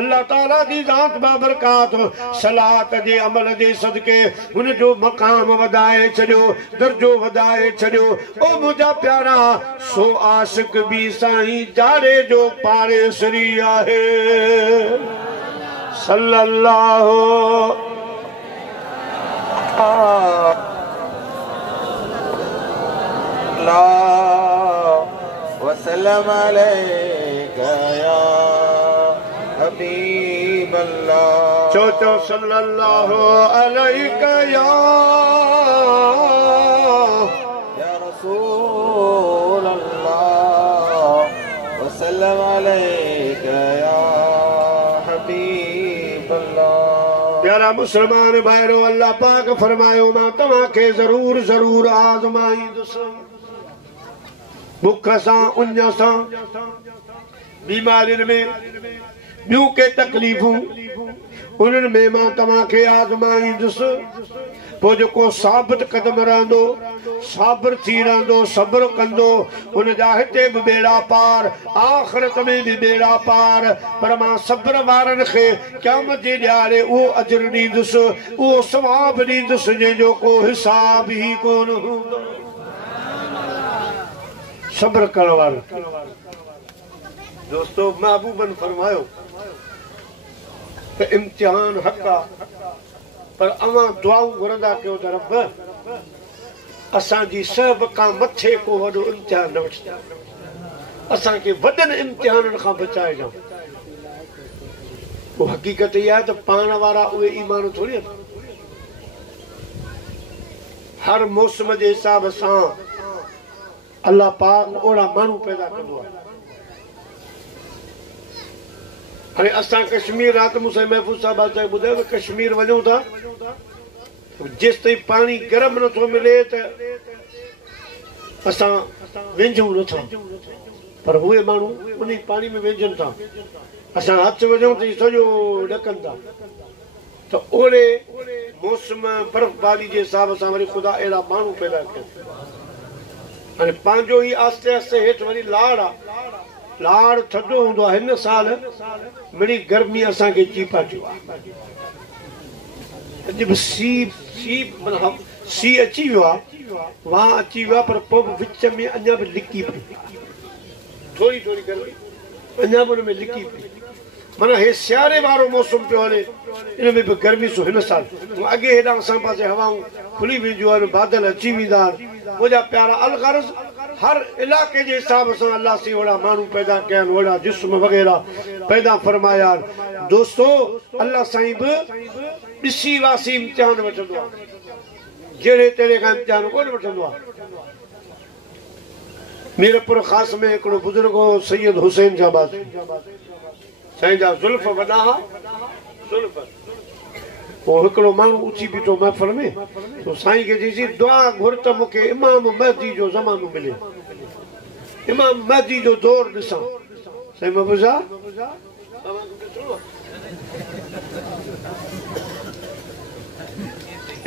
अल्लाह ताला जी ज़ात बाबरकात सलात जे अमल जे सदके हुन जो मक़ाम वधाए छॾियो दर्जो वधाए छॾियो ओ मुंहिंजा प्यारा सो आशिक़ बि साईं जाड़े जो पाड़ेसरी आहे सल्लल्लाहु वसल्लम अलैका या हबीब अल्लाह चो सल्लल्लाहु अलैका या रसूल अल्लाह वसल्लम अलैका या प्यारा मुसलमान भाइरो अल्लाह पाक फरमायो मां तव्हांखे ज़रूर ज़रूर आज़माईंदुसि बुख सां उञ सां बीमारियुनि में ॿियूं के तकलीफ़ूं उन्हनि में मां तव्हांखे आज़माईंदुसि पोइ जेको साबित कदम रहंदो साबिर थी रहंदो सब्र कंदो उनजा हिते बि बेड़ा पार आख़िरत में बि बेड़ा पार पर मां सब्र वारनि खे क़यामत जे ॾियारे उहो अजर ॾींदुसि उहो सवाब ॾींदुसि जंहिंजो को हिसाब ई कोन हूंदो सब्र करण वारो दोस्तो महबूबन फरमायो त इम्तिहान हक़ आहे पर अवां दुआऊं घुरंदा कयो त रब असांजी सभ खां मथे को वॾो इम्तिहान न वठिजां असांखे वॾनि इम्तिहाननि खां बचाए ॾियो पोइ हक़ीक़त इहा आहे त पाण वारा उहे ईमान थोरी आहिनि हर मौसम जे हिसाब सां अल्लाह पाक ओड़ा माण्हू पैदा कंदो आहे हाणे असां कश्मीर राति मूंसां महफ़ूज़ साहिब ॿुधायो कश्मीर वञूं था जेस ताईं पानी गरम नथो मिले त असां वेंझूं नथा, पर उहे माण्हू उन पानी में वेंझनि था, असां हथ विझूं त सॼो ॾकनि था। त ओड़े मौसम बर्फ़बारी जे हिसाब सां वरी ख़ुदा अहिड़ा माण्हू पैदा कया। हाणे पंहिंजो ई आस्ते आस्ते हेठि वरी लाड़ आहे, लाड़ थधो हूंदो आहे। हिन साल मिड़ी गर्मी असांखे चीपाटियो आहे। अॼु बि सी अची वियो आहे, वहां अची वियो आहे, पर पोइ बि विच में अञा बि लिकी पई, थोरी थोरी गर्मी अञा बि हुन में लिकी पई। माना हे सियारे वारो मौसम पियो हले, इन में बि गर्मी सो हिन साल। अॻे हेॾां असां पासे हवाऊं खुली वेंदियूं आहिनि, बादल अची वेंदा आहिनि, मुंहिंजा प्यारा। अलगर्ज़ हर इलाइक़े जे हिसाब सां अलाह से ओड़ा माण्हू पैदा कया आहिनि, ओड़ा जिस्म वग़ैरह पैदा फरमाया आहिनि। दोस्तो, अल्लाह साईं बि ॾिसी वासी इम्तिहान वठंदो आहे, जहिड़े तहिड़े खां इम्तिहान कोन वठंदो आहे। मीरपुर ख़ास में हिकिड़ो बुज़ुर्ग हो सैयद हुसैन जाबाद, साईं जा ज़ुल्फ वॾा हा, ज़ुल्फ। पोइ हिकिड़ो माण्हू उथी बीठो महफ़िल में, तो साईं खे चईसि दुआ घुर त मूंखे इमाम महदी जो ज़मानो मिले, इमाम महदी जो दौर ॾिसां। साईं महबूबा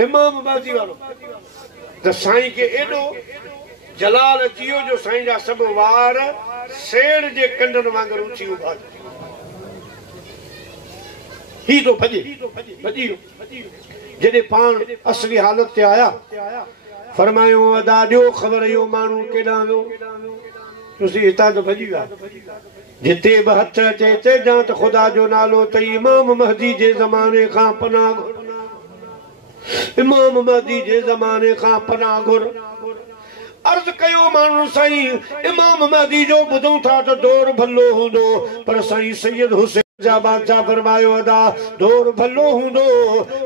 इमाम महदी वारो त साईं खे एॾो जलाल अची वियो जो साईं जा सभु वार सेड़ जे कंडनि वांगुरु उथी उभा। ही तो भॼे भॼी वियो। जॾहिं पाण असली हालत ते आया, फरमायो अदा ॾियो ख़बर इहो माण्हू केॾां वियो। तुसीं हितां त भॼी विया, जिते बि हथ अचे चइजां त ख़ुदा जो नालो त इमाम महदी जे ज़माने खां पनाह घुर, इमाम महदी जे ज़माने खां पनाह घुर। अर्ज़ कयो माण्हू साईं इमाम महदी जो ॿुधूं था त दौर भलो हूंदो, पर साईं सैयद हुसैन जा बादशाह फरमायो अदा दौर भलो हूंदो,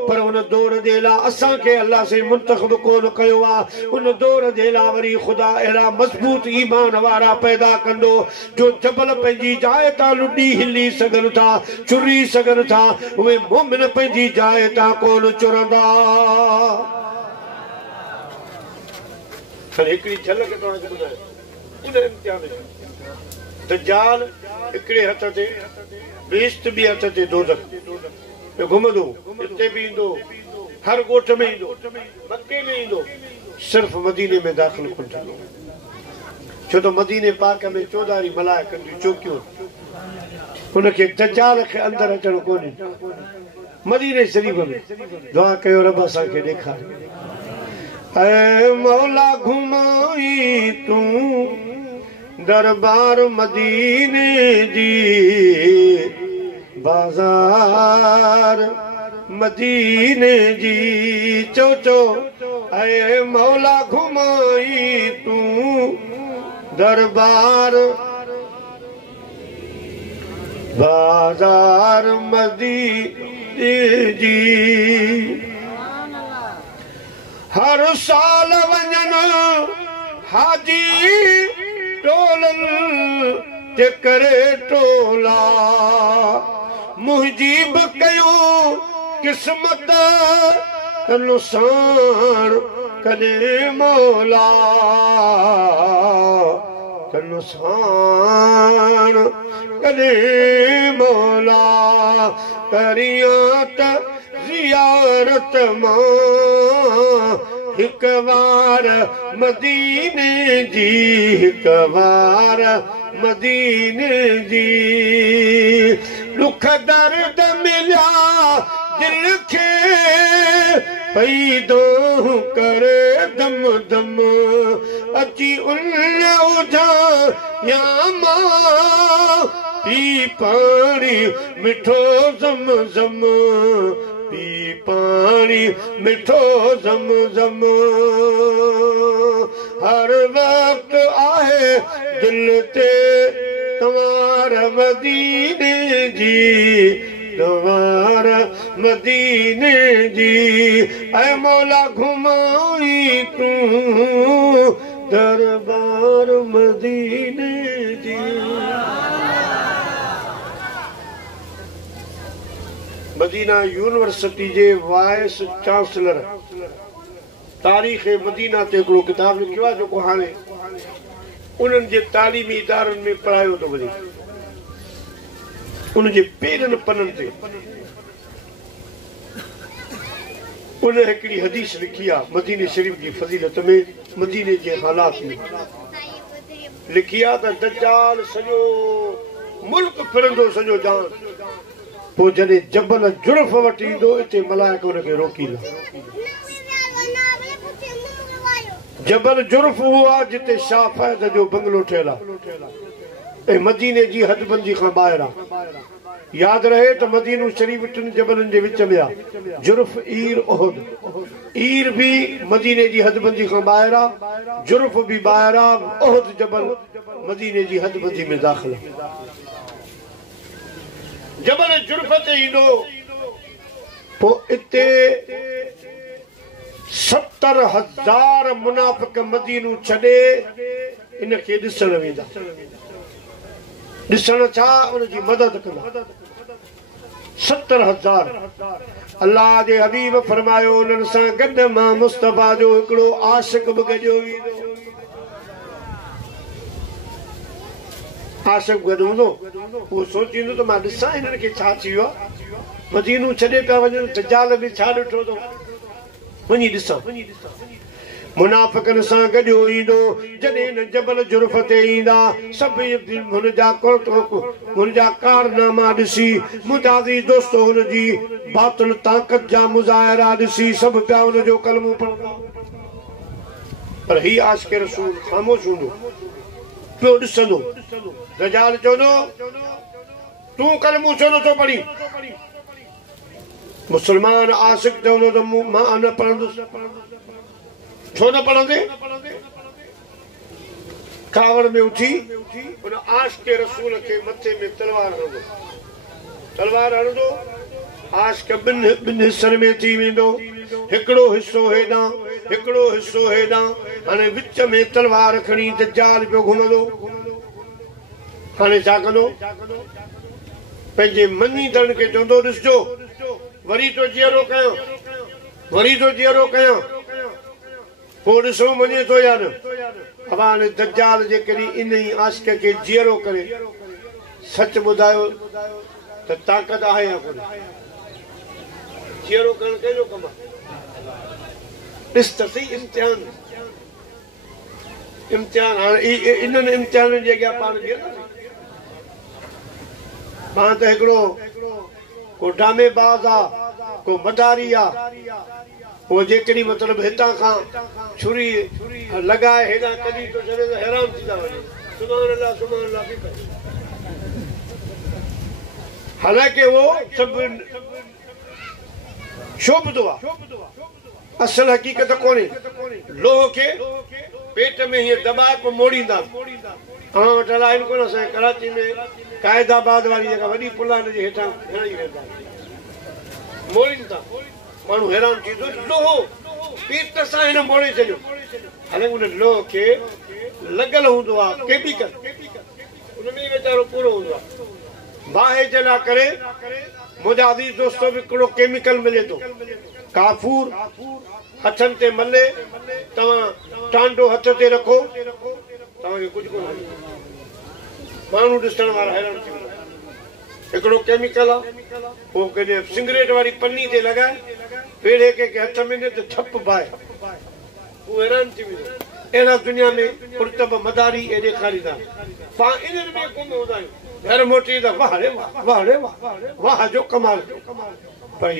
पर उन दौर जे लाइ असांखे अल्लाह से मुंतखब कोन कयो आहे। उन दौर जे लाइ वरी ख़ुदा अहिड़ा मज़बूत ईमान वारा पैदा कंदो जो जबल पंहिंजी जाइ तां लुॾी हिली सघनि था, चुरी सघनि था, उहे मोमिन पंहिंजी जाइ तां कोन चुरंदा। हिकिड़ी झलक तव्हांखे ॿुधायो, उन इम्तिहान दज्जाल हिकिड़े हथ ते बेइज़्ज़त, ॿिए हथ ते दोज़ख घुमंदो, हिते बि ईंदो, हर ॻोठ में ईंदो, मके में ईंदो, सिर्फ़ मदीने में दाख़िल कोन थींदो। छो त मदीने पाक में 14 मलाइकनि जूं चौकियूं, हुनखे दज्जाल खे अंदरि अचणो कोन्हे। मदीने शरीफ़ में दुआ कयो रब असांखे ॾेखारे। ऐ मौला घुमाई तूं दरबार मदीने जी, बाज़ार मदीने जी। चो चो ऐ मौला घुमाई तूं दरबार बाज़ार मदीने जी। हर साल वञन हाजी टोलनि ते करे टोला, मुंहिंजी बि कयो क़िस्मत नुसाण कॾहिं मौला, नुसाण कॾहिं मौला। करियां त ज़ियारत मां हिक बार मदीने जी, हिक बार मदीने जी। दुख दर्द मिलिया दिल खे पैदो करे दम दम, अची उन उझा या मां पी पानी मिठो ज़म ज़म, पी पानी मिठो ज़म ज़म। हर वक्त आहे दिल ते तवार मदीने जी, तवार मदीने जी। ऐ मौला घुमाई तूं दरबार मदीने जी। मदीना यूनिवर्सिटी जे वाइस चांसलर तारीख़ मदीना ते हिकिड़ो किताब लिखियो आहे जेको हाणे उन्हनि जे तालीमी इदारनि में पढ़ायो थो वञे। उन जे पेरनि पननि ते उन हिकिड़ी हदीस लिखी आहे मदीने शरीफ़ जी फज़ीलत में, मदीने जे हालात में लिखी आहे त दज्जाल सॼो मुल्क फिरंदो सॼो जान, पोइ जॾहिं जबल जुर्फ़ वटि ईंदो हिते मलाइक हुनखे रोकींदा। जबल जुर्फ़ उहो आहे जिते शाह फैद जो बंगलो ठहियल आहे ऐं मदीने जी हदबंदी खां ॿाहिरि आहे। यादि रहे त मदीनो शरीफ़ टिनि जबलनि जे विच में आहे। जुर्फ़, ईर, उहुद। ईर भी मदीने जी हदबंदी खां ॿाहिरि आहे, जुर्फ़ भी ॿाहिरि आहे, उहुद जबल मदीने जी हदबंदी में दाख़िल आहे। जबल जुर्फ़ ते ईंदो पोइ इते 70,000 मुनाफ़िक़ मदीनो छॾे इनखे ॾिसण वेंदा। ॾिसण छा, उनजी मदद कंदा। 70,000। अल्लाह जे हबीब फरमायो उन्हनि सां गॾु मां मुस्तफ़ा जो हिकिड़ो आशिक़ बि गॾियो वेंदो। आशिक़ गॾु हूंदो, उहो सोचींदो त मां ॾिसां हिननि खे छा थी वियो आहे, मदीनो छॾे पिया वञनि, दज्जाल बि छा ॾिठो अथऊं, वञी ॾिसां। मुनाफ़िक़नि सां गॾु ईंदो। जॾहिं न जबल जुर्फ़ ते ईंदा सभु हुनजा कारनामा ॾिसी, मुजादी दोस्तो हुनजी बातिल ताक़त जा मुज़ाहिरा ॾिसी सभु पिया हुनजो कलमो पढ़ंदा। पर ही आशिक़ रसूल ख़ामोश हूंदो, पियो ॾिसंदो। दज्जाल चवंदो तूं कलमो छो नथो पढ़ी? मुसलमान आशिक़ चवंदो त मां न पढ़ंदुसि। छो न पढ़ंदे? कावड़ में उथी उन आशिक़ रसूल खे मथे में तलवार हणंदो। तलवार हणंदो, आशिक़ ॿिनि हिस्सनि में थी वेंदो। हिकिड़ो हिसो हेॾां, हिकिड़ो हिसो हेॾां। हाणे विच में तलवार खणी दज्जाल पियो घुमंदो। हाणे छा कंदो? पंहिंजे मञींदड़नि खे चवंदो ॾिसजो वरी तो जीअरो कयां, वरी तो जीअरो कयां, पोइ ॾिसो मञे थो या न। अब हाणे दज्जाल जे कॾहिं इन ई आशिक़ खे जीअरो करे सच ॿुधायो त ताक़त आहे या कोन्हे? जीअरो करणु कंहिंजो कमु आहे? ॾिस त सही इम्तिहान। इम्तिहान हाणे इन्हनि इम्तिहाननि जे अॻियां पाण बीहंदासीं? पाण त हिकिड़ो को ड्रामेबाज़ आहे, को मदारी आहे, वो जेकॾहिं मतिलबु हितां खां छुरी लॻाए हेॾां कढी थो छॾे त हैरान थी था वञे। सुभाणे अल्लाह सुभाणे अल्लाह बि करे। हालांकि वो सभु शोभदो आहे, असल हक़ीक़त कोन्हे। लोह खे पेट में हीअं दॿाए पोइ मोड़ींदा। असां वटि अलाए कोन, असांजे कराची में कायदाबाद वारी जेका वॾी पुलान जे हेठां घणेई वेंदा मोड़ीनि था। माण्हू हैरान थी थो, लोहो पेट सां हिन मोड़े छॾियो। हालांकि उन लोह खे लॻल हूंदो आहे केमिकल, उनमें वीचारो पूरो हूंदो आहे। बाहि जे लाइ करे मुजादी दोस्तो बि हिकिड़ो केमिकल मिले थो, काफूर। हथनि ते मले, तव्हां टांडो हथ ते रखो, तव्हांखे कुझु कोन। माण्हू ॾिसण वारा हैरान थी वेंदा। हिकिड़ो केमिकल आहे, पोइ कॾहिं सिगरेट वारी पन्नी ते लॻाए पेड़े के हथ में न त छप बाहि, उहो हैरान थी वेंदो। अहिड़ा दुनिया में कुर्तब मदारी ए ॾेखारींदा। पाण इन्हनि में गुम हूंदा आहियूं। घर मोटी त वाह रे वाह, वाह रे वाह, वाह जो कमाल। पर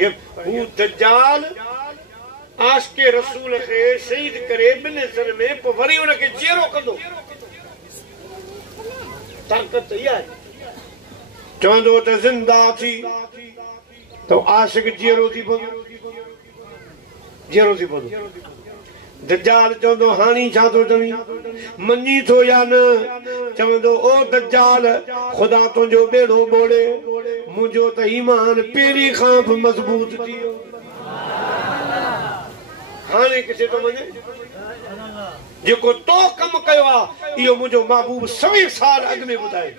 हू दज्जाल आशिक़ रसूल खे शहीद करे ॿिनि हिस्सनि में, पोइ वरी हुनखे जीअरो कंदो। ताक़त इहा आहे। चवंदो त ज़िंदा थी त आशिक़ जीअरो थी पवंदो, जीअरो थी पवंदो। दज्जाल चवंदो हाणी छा थो चवीं, मञी थो या न? चवंदो ओ दज्जाल ख़ुदा तुंहिंजो बेड़ो ॿोड़े, मुंहिंजो त ईमान पहिरीं खां बि मज़बूत थी वियो। हाणे किथे थो मञे? जेको तो कमु कयो आहे इहो मुंहिंजो महबूब 100 साल अॻु में ॿुधायो,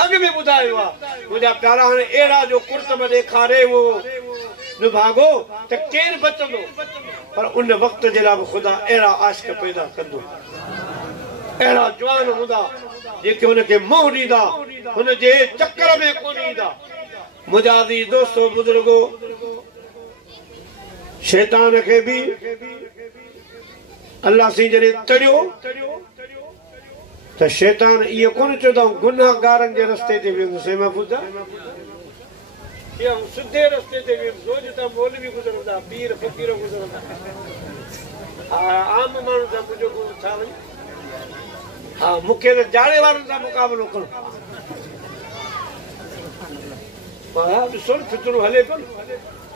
अॻु में ॿुधायो आहे। मुंहिंजा प्यारा हाणे अहिड़ा जो कुर्तब ॾेखारे, वो न भागो त केर बचंदो पर उन वक्त जे लाइ खुदा अहिड़ा आशिक पैदा कंदो अहिड़ा जवान हूंदा जेके हुनखे मोह ॾींदा हुनजे चक्कर में कोन ईंदा मुंहिंजा दोस्तो बुज़ुर्गो शैतान खे बि अल्लाह साईं जॾहिं तड़ियो त शैतान इहो कोन चवंदा गुनाहगारनि जे रस्ते ते वेंदुसि महफ़ूज़ सिधे रस्ते ते वेंदुसि जितां मौलवी गुज़रंदा पीर फ़क़ीर गुज़रंदा आम माण्हू सां मुंहिंजो छा वञे हा मूंखे त जाड़े वारनि सां मुक़ाबिलो करणो हा ॾिसो न फितरो हले पियो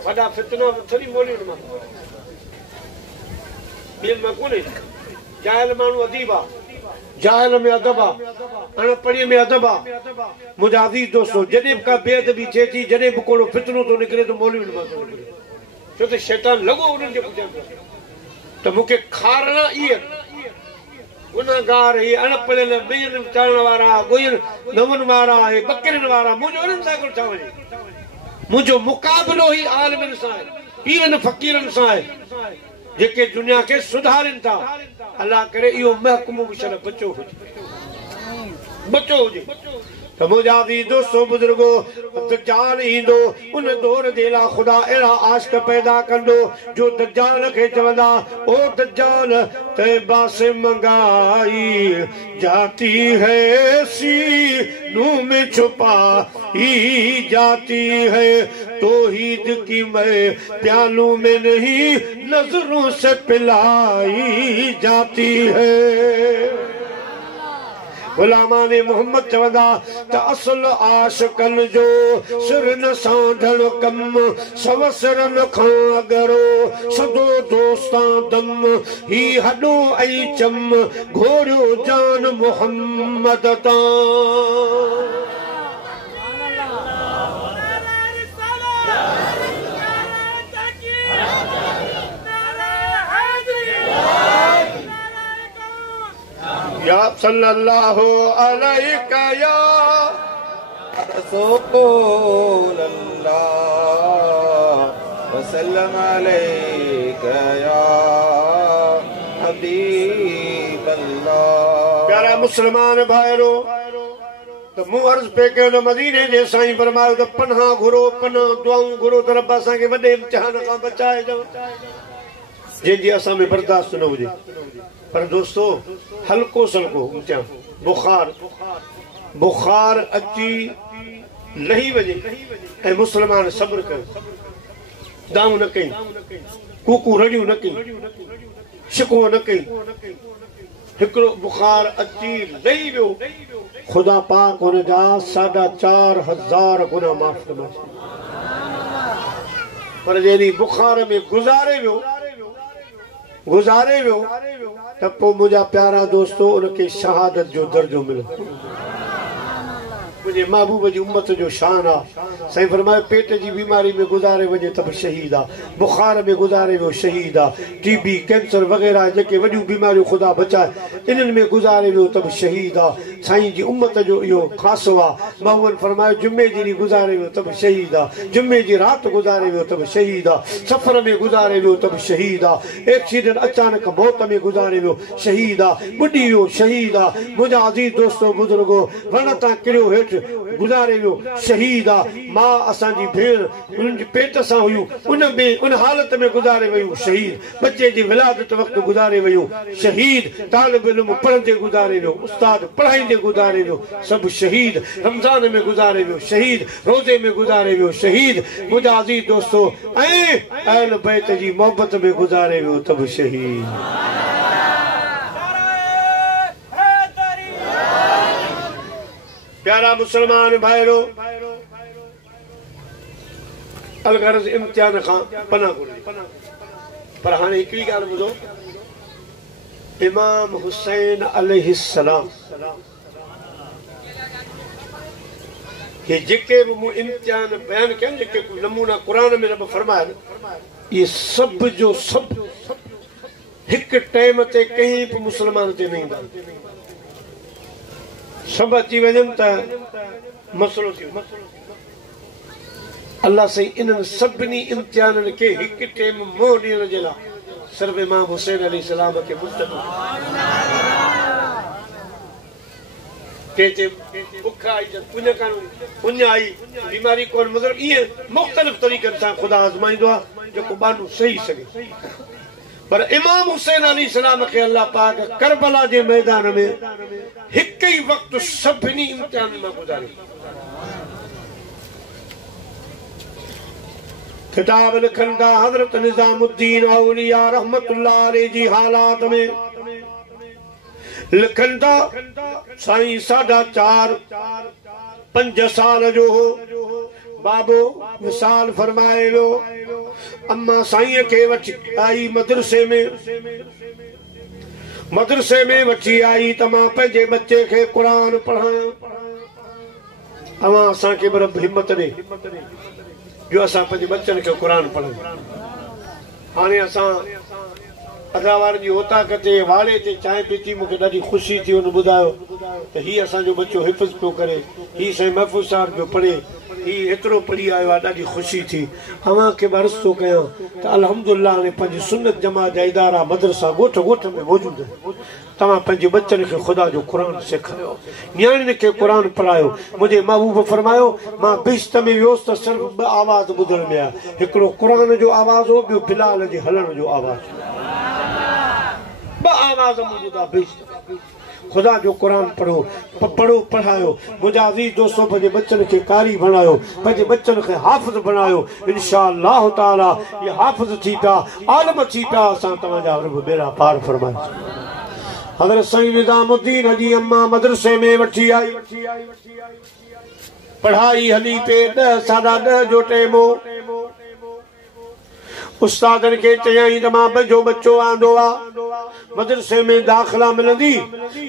वॾा फितना थोरी मौलवी मां ॿियनि मां कोन्हे जाहिल माण्हू अदीब आहे जाहिल में अदब आहे अणपढ़ीअ में अदब आहे मुंहिंजा अज़ीज़ दोस्तो जॾहिं बि का बेअदबी थिए थी जॾहिं बि कोई फितनो थो निकिरे त मौलवियुनि मां थो निकिरे छो त शैतान लॻो उन्हनि जे पुठियां त मूंखे खारणा इहे गुनाहगार इहे अणपढ़ियल ॿियनि चाढ़ण वारा ॻोहियुनि नवनि वारा इहे ॿकिरियुनि वारा मुंहिंजो उन्हनि सां गॾु छा वञे मुंहिंजो मुक़ाबिलो ई आलिमनि सां आहे पीरनि फ़क़ीरनि सां आहे जेके दुनिया खे सुधारनि था अल्लाह करे इहो महकुम शर बचो हुजे त मुंहिंजा दोस्तो बुज़ुर्गो दज्जाल ईंदो उन दौर जे लाइ ख़ुदा अहिड़ा आशिक पैदा कंदो जो दज्जाल खे चवंदा ओ दज्जाल तैबा से मंगाई जाती है सीनों में छुपाई जाती है तौहीद की मैं प्यालों में नहीं नजरों से पिलाई जाती है गुलामाने मोहम्मद चवंदा त असल आशिकन जो सिर न सांढण कम सवसरन खां अगरो सदो दोस्तां दम ही हॾो ऐं चम घोरियो जान मोहम्मद तां या सल्लल्लाहु अलैका या रसूल अल्लाह वसल्लम अलैका या हबीब अल्लाह प्यारा मुसलमान भाइरो तो मूं अर्ज़ पे कयो त मदीने जे साईं फरमायो त पनाह घुरो पनाह दुआऊं घुरो त रब असांखे वॾे इम्तिहान खां बचाए जंहिंजी असां में बर्दाश्त न हुजे पर दोस्तो हल्को सल्को बुखार अची लही वञे ऐं मुसलमान सब्र कयो दाऊं न कई कूकू रड़ियूं न कई शिकवो न कई हिकिड़ो बुखार अची लही वियो ख़ुदा पाक हुन जा 4,500 गुनाह माफ़ कंदा पर जॾहिं बुखार में गुज़ारे वियो त पोइ मुंहिंजा प्यारा दोस्तो उनखे शहादत जो दर्जो मिलियो मुझे महबूब जी उम्मत जो शान आ सही फरमाए पेट जी बीमारी में गुजारे वजे तब शहीद आ बुखार में गुजारे वो शहीद आ टीबी कैंसर वगैरह जेके वडियूं बीमारियूं खुदा बचाए इनन में गुजारे वो तब शहीद आ साईं जी उम्मत जो यो खासो आ महबूब फरमाए जुम्मे जी गुजारे वो तब शहीद आ जुम्मे जी रात गुजारे वो तब शहीद आ सफर में गुजारे वो तब शहीद आ एक्सीडेंट अचानक मौत में गुजारे वो शहीद आ बुढ़ी वो शहीद आ मुझा अजीज दोस्तों बुजुर्गो वणता किरियो हेठ गुजारे वो शहीद आ मां असा जी भेण उन पेट सां हुई उन हालत में गुजारे वयूं शहीद बच्चे जी विलादत वक्त गुजारे वयूं शहीद तालिब इल्म पढ़ंदे गुजारे वो उस्ताद पढ़ाईंदे गुजारे वो सब शहीद रमजान में गुजारे वो शहीद रोजे में गुजारे वो शहीद मुझा अजीज दोस्तों अहल बैत जी मोहब्बत में गुजारे वो तब शहीद प्यारा मुसलमान भाईरो अलगरज इम्तिहान खां पना पर हाणे हिकिड़ी ॻाल्हि ॿुधो इमाम हुसैन अलैहिस्सलाम ये जेके भी मूं इम्तिहान बयान कया जेके नमूना कुरान में रब फरमाया ये सब जो सब एक टाइम ते कहीं भी मुसलमान ते नहीं ईंदा सब अची वञनि त मसलो थी अल्लाह सही इन सभिनी इम्तिहाननि के हिकु टेम मोह ॾियण जे लाइ सिर्फ़ इमाम हुसैन अलैहिस्सलाम के मुंतखब के बुख आई पुञ पुञ आई बीमारी कोन मतलब ये मुख़्तलिफ़ तरीक़नि सां ख़ुदा आज़माईंदो आहे जेको बानू सही सघे पर इमाम हुसैन अलैहिस्सलाम के अल्लाह पाक करबला जे मैदान में हिकु ई वक़्तु सभिनी इम्तिहान मां गुज़ारियो किताब लिखन का हजरत निजामुद्दीन औलिया रहमतुल्लाह अलैहि जी हालात में लिखन था साईं 4.5 साल जो हो बाबो मिसाल फरमाए लो अम्मा साईं के वठी आई मदरसे में वठी आई त मां पंहिंजे बच्चे के कुरान पढ़ाया अवां असां के बरब हिम्मत दे जो असां पंहिंजे बच्चन के कुरान पढ़ूं हाणे असां अदावार जी होता कते वाड़े ते चांहि पीती मूंखे ॾाढी ख़ुशी थी हुन ॿुधायो त हीउ असांजो बच्चो हिफ़्ज़ पियो करे हीउ साईं महफ़ूज़ साहिब पियो पढ़े हीउ एतिरो पढ़ी आयो आहे ॾाढी ख़ुशी थी अवां खे बि अर्ज़ु थो कयां त अल्हम्दुलिल्लाह हाणे पंहिंजी सुन्नत जमात जा इदारा मदरसा ॻोठ ॻोठ में मौजूदु आहिनि तव्हां पंहिंजे बच्चनि खे ख़ुदा जो क़ुरान सेखारियो नियाणियुनि खे क़ुरान पढ़ायो मुंहिंजे महबूब फरमायो मां बिश्त में वियोसि त सिर्फ़ु 2 आवाज़ ॿुधण में आया हिकिड़ो क़ुरान जो आवाज़ हो ॿियो बिलाल जे हलण जो आवाज़ 2 आवाज़ मौजूदु आहे बिश्त खुदा जो कुरान पढ़ो पढ़ायो मुंहिंजा अज़ीज़ दोस्तों पंहिंजे बच्चनि खे कारी बणायो पंहिंजे बच्चनि खे हाफ़िज़ बणायो इंशाअल्लाह ताला ये हाफ़िज़ थी पिया आलिम थी पिया असां तव्हांजा रब बेड़ा पार फरमाए हज़रत साईं निज़ामुद्दीन जी अम्मा मदरसे में वठी आई पढ़ाई हली पे 10 साढा 10 जो टेम हो उस्तादन के चयाई त मां पंहिंजो बच्चो आंदो आहे मदरसे में दाख़िला मिलंदी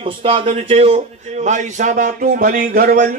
उस्तादन चयो माई साहबा तूं भली घर वञ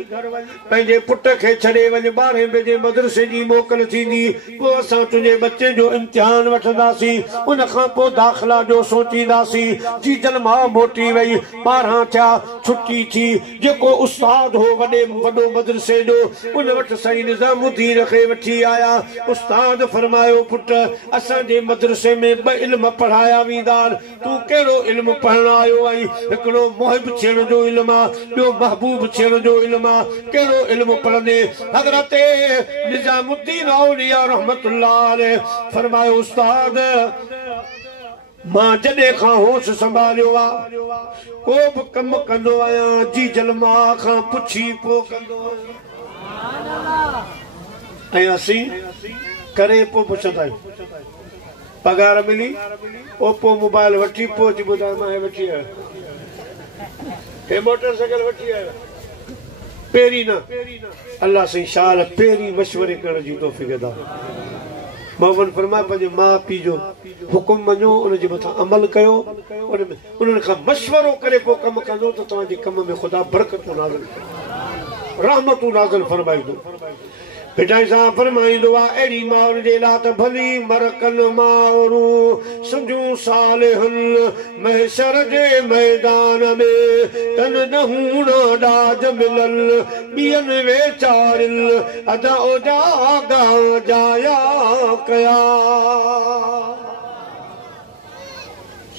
पंहिंजे पुट खे छॾे वञ 12 बजे मदरसे जी मोकल थींदी पोइ असां तुंहिंजे बच्चे जो इम्तिहान वठंदासीं उन खां पोइ दाख़िला जो सोचींदासीं जीजल मां मोटी वई 12 थिया छुट्टी थी जेको उस्ताद हो वॾो मदरसे जो उन वटि साईं निज़ामुद्दीन खे वठी आया उस्ताद फरमायो पुट असांजे मदरसे में 2 इल्म पढ़ाया वेंदा तूं कहिड़ो इल्म पढ़ण आयो आई हिकिड़ो मुहिब थियण जो इल्म आहे ॿियो महबूब थियण जो इल्म आहे कहिड़ो इल्म पढ़ंदे हज़रत निज़ामुद्दीन औलिया रहमतुल्लाह अलैहि फरमायो उस्ताद मां जॾहिं खां होश संभालियो आहे को बि कमु कंदो आहियां जी जल मां खां पुछी पोइ कंदो ऐं असीं करे पोइ पुछंदा आहियूं पगार मिली ओप्पो मोबाइल वठी पोइ थी ॿुधाए मां वठी आयो हे मोटरसाइकिल वठी आयो पहिरीं न अल्लाह साईं शाल पहिरीं मशवरे करण जी तौफ़ीक़ अदा मोहम्मद फरमाए पंहिंजे माउ पीउ जो हुकुम मञो उनजे मथां अमल कयो उन्हनि खां मशवरो करे पोइ कमु कंदो त तव्हांजे कम में ख़ुदा बरकतूं नाज़िल रहमतूं नाज़िल फरमाईंदो बेटा सां फरमाईंदो आहे अहिड़ी माउर जे लाइ त भली मरकन माउरू सॼो सालिहन महशर जे मैदान में तन नहूण डाज मिलल ॿियनि वेचारिल अदा ओजागा जाया कया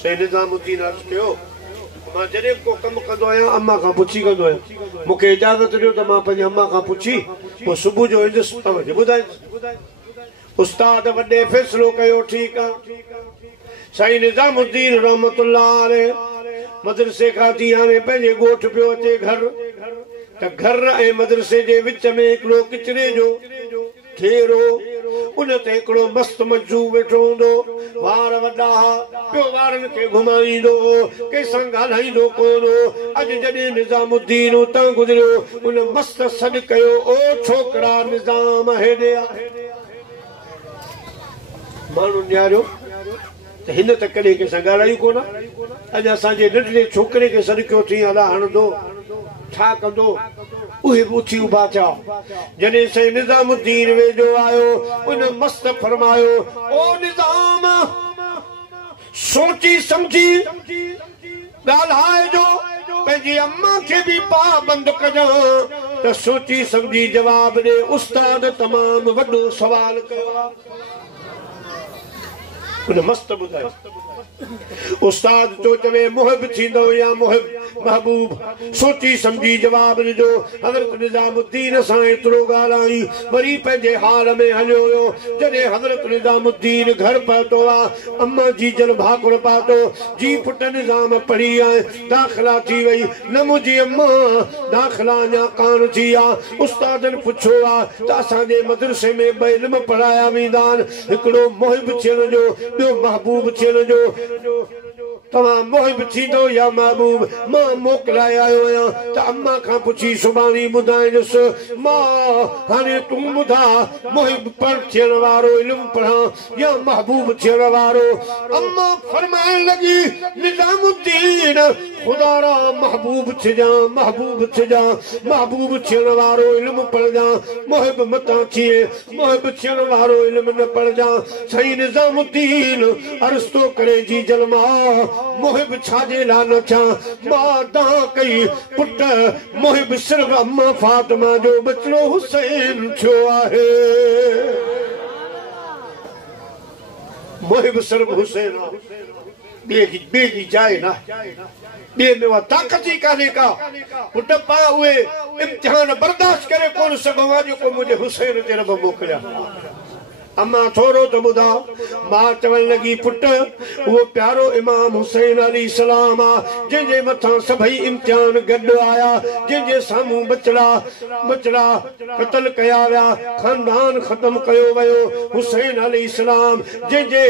साईं निज़ामुद्दीन अर्ज़ु कयो मां जॾहिं को कमु कंदो आहियां अम्मा खां पुछी कंदो आहियां मूंखे इजाज़त ॾियो त मां पंहिंजी अम्मा खां पुछी पोइ सुबुह जो ईंदुसि तव्हांखे ॿुधाए उस्ताद वॾे फ़ैसिलो कयो ठीकु आहे साईं निज़ामुद्दीन रहमतुल्लाह अलैहि मदरसे खां थी हाणे पंहिंजे ॻोठ पियो अचे घर त घर ऐं मदरसे जे विच में हिकिड़ो किचिरे जो ठेरो उन ते हिकिड़ो मस्त मजू वेठो हूंदो वार वॾा पियो वारनि खे घुमाईंदो कंहिंसां ॻाल्हाईंदो कोन अॼु जॾहिं निज़ामुद्दीन उतां गुज़रियो उन मस्त सॾु कयो ओ छोकिरा निज़ाम हेॾे माण्हू निहारियो त हिन त कॾहिं कंहिंसां ॻाल्हाई कोन अॼु असांजे नंढड़े छोकिरे खे सॾु कयो थी अला हणंदो छा कंदो उहे बि उथी उभा थिया जॾहिं साईं निज़ामुद्दीन वेझो आयो उन मस्त फरमायो ओ निज़ाम सोची समझी ॻाल्हाइजो पंहिंजी अम्मा खे बि पाबंद कजां त सोची समझी जवाब ॾे। उस्ताद तमामु वॾो सवाल कयो आहे। उन मस्त ॿुधायो उस्ताद तो चवे मुहिब थींदो या मुहिब महबूब। सोची समझी जवाब ॾिजो। हज़रत निज़ामुद्दीन सां एतिरो ॻाल्हाई वरी पंहिंजे हाल में हलियो वियो। जॾहिं हज़रत निज़ामुद्दीन घर पहुतो आहे अम्मा जी जल भाकुर पातो जी पुट निज़ाम पढ़ी आहे दाख़िला थी वई न मुंहिंजी अम्मा दाख़िला अञा कान थी आहे। उस्तादनि पुछो आहे त असांजे मदरसे में ॿ इल्म पढ़ाया वेंदा आहिनि हिकिड़ो मुहिब थियण जो ॿियो महबूब थियण जो। तव्हां मुहिब थींदो या महबूब? मां मोकिलाए आयो आहियां त अम्मा खां पुछी सुभाणे ॿुधाईंदुसि। मां हाणे तूं ॿुधा मुहिब थियण वारो इल्मु पढ़ां या महबूब थियण वारो? अम्मा फरमाइण लॻी निज़ामुद्दीन ख़ुदा रा महबूब थिजां महबूब थिजां महबूब थियण वारो इल्मु पढ़जां मुहिब मतां थिए मुहिब थियण वारो इल्मु न पढ़जां। साईं निज़ामुद्दीन अर्ज़ थो करे जी जलमा मुहिब छाजे लाइ न थियां? मां दां कई पुट मुहिब सिर्फ़ अम्मा फातिमा जो बचड़ो हुसैन थियो आहे। मुहिब सिर्फ़ हुसैन आहे ॿिए जी जाइ न ॿिए में उहा ताक़त ई कान्हे का। पुट पा उहे इम्तिहान बर्दाश्त करे कोन सघूं आहे जेको मुंहिंजे हुसैन ते रब मोकिलिया। अम्मा थोरो त ॿुधाओ। मां चवण लॻी पुट उहो प्यारो इमाम हुसैन अलैहिस्सलाम आहे जंहिंजे मथां सभई इम्तिहान गॾु आया जंहिंजे साम्हूं बचड़ा क़तल कया विया ख़ानदान ख़तम कयो वियो। हुसैन अलैहिस्सलाम जंहिंजे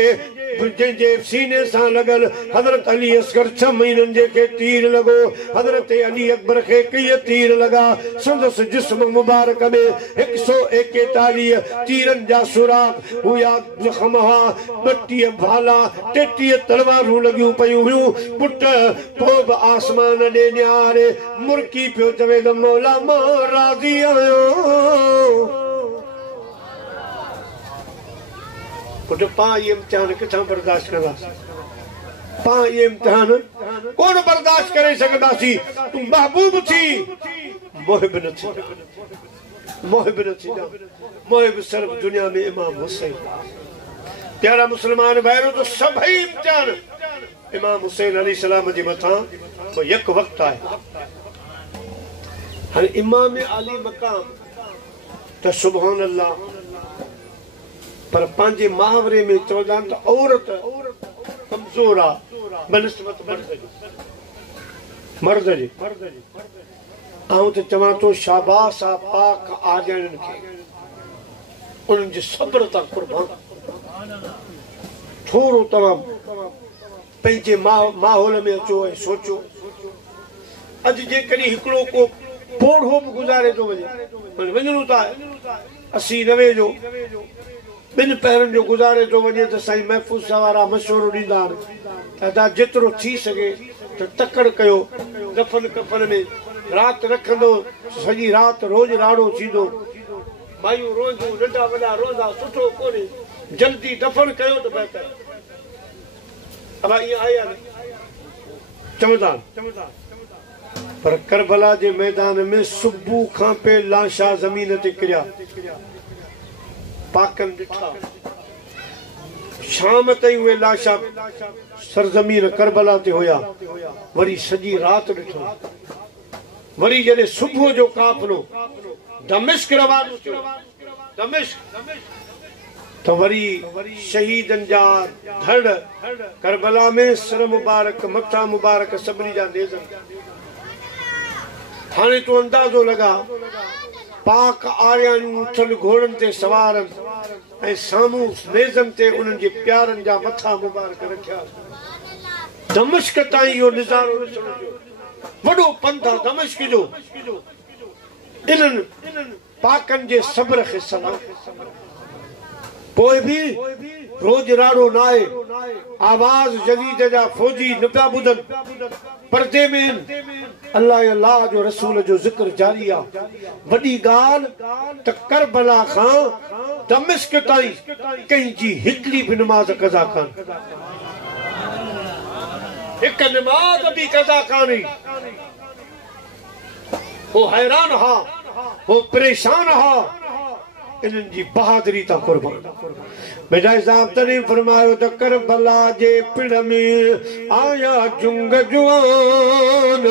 सीने सां लॻल हज़रत अली असगर 6 महीननि जेके तीर लॻो हज़रत अली अकबर खे कीअं तीर लॻा संदसि जिस्म मुबारक में 141 तीरनि जा सुराग हुया ज़ख़्म हुआ 32 भाला 33 तलवारूं लॻियूं पयूं हुयूं। पुट पोइ बि आसमान ॾे निहारे मुर्की पियो चवे त मौला मां राज़ी आहियां। पुट पां इहे इम्तिहान किथां बर्दाश्त कंदासीं? पां इहे इम्तिहान कोन बर्दाश्त करे सघंदासीं। तूं महबूब थी मुहिब न थी मुहिब न थी मुहिब सिर्फ़ दुनिया में इमाम हुसैन। प्यारा मुस्लमान भाइरो तो सभई इम्तिहान इमाम हुसैन अलैहिस्सलाम जे मथां को यक वक़्तु आहे। हाणे इमाम आली मक़ाम त सुभान अल्लाह पर पंहिंजे मुहावरे में चवंदा आहिनि त औरत कमज़ोर आहे बनिस्बत मर्द जे। आऊं त चवां थो शाबाश आहे पाक आजणनि खे उन्हनि जे सब्र तां क़ुर्बान। थोरो तव्हां पंहिंजे माहौल में अचो ऐं सोचो अॼु जेकॾहिं हिकिड़ो को पोढ़ो बि गुज़ारे थो वञे वञणो त आहे 80-90 जो 2 पैरनि जो गुज़ारे थो वञे त साईं महफ़ूज़ वारा मशवरो ॾींदा आहिनि त तव्हां जेतिरो थी सघे त तकड़ कयो दफ़न कफ़न में राति रखंदो सॼी राति रोज़ राड़ो थींदो मायूं रोज़ियूं नंढा वॾा रोज़ा सुठो कोन्हे जल्दी दफ़न कयो त बहितर। अब ईअं आया चवंदा पर करबला जे मैदान में सुबुह खां पे लाशा ज़मीन ते किरिया पाकनि ॾिठा शाम ताईं उहे लाशा सरज़मीन करबला ते हुया वरी सॼी राति ॾिठो वरी जॾहिं सुबुह जो काफ़िलो दमिश्क रवानो थियो दमिश्क तो वरी शहीदन जा धड़ करबला में सर मुबारक मथा मुबारक सभिनी जा नेज़न। हाणे तो अंदाज़ो लगा पाक आर्याणियूं उथनि घोड़नि ते सवारनि ऐं साम्हूं नेज़न ते उन्हनि जे प्यारनि जा मथा मुबारक रखिया। दमिश्क ताईं इहो नज़ारो ॾिसण जो वॾो पंध आहे दमिश्क जो। इन्हनि पाकनि जे सब्र खे सलाम। पोइ बि रोज़ राड़ो न आहे आवाज़ जदीद जा फौजी न पिया ॿुधनि पर्दे में अल्लाह अल्लाह जो रसूल जो ज़िक्र जारी आहे। वॾी ॻाल्हि त करबला खां दमिश्क ताईं कंहिंजी हिकिड़ी बि नमाज़ कज़ा कान हिकु नमाज़ बि कज़ा कान्हे। वो हैरान हा, वो परेशान हा इन्हनि जी बहादुरी ता कुर्बान। मिजाज साहब तरी फरमायो त करबला जे पिण में आया जुंग जुआन,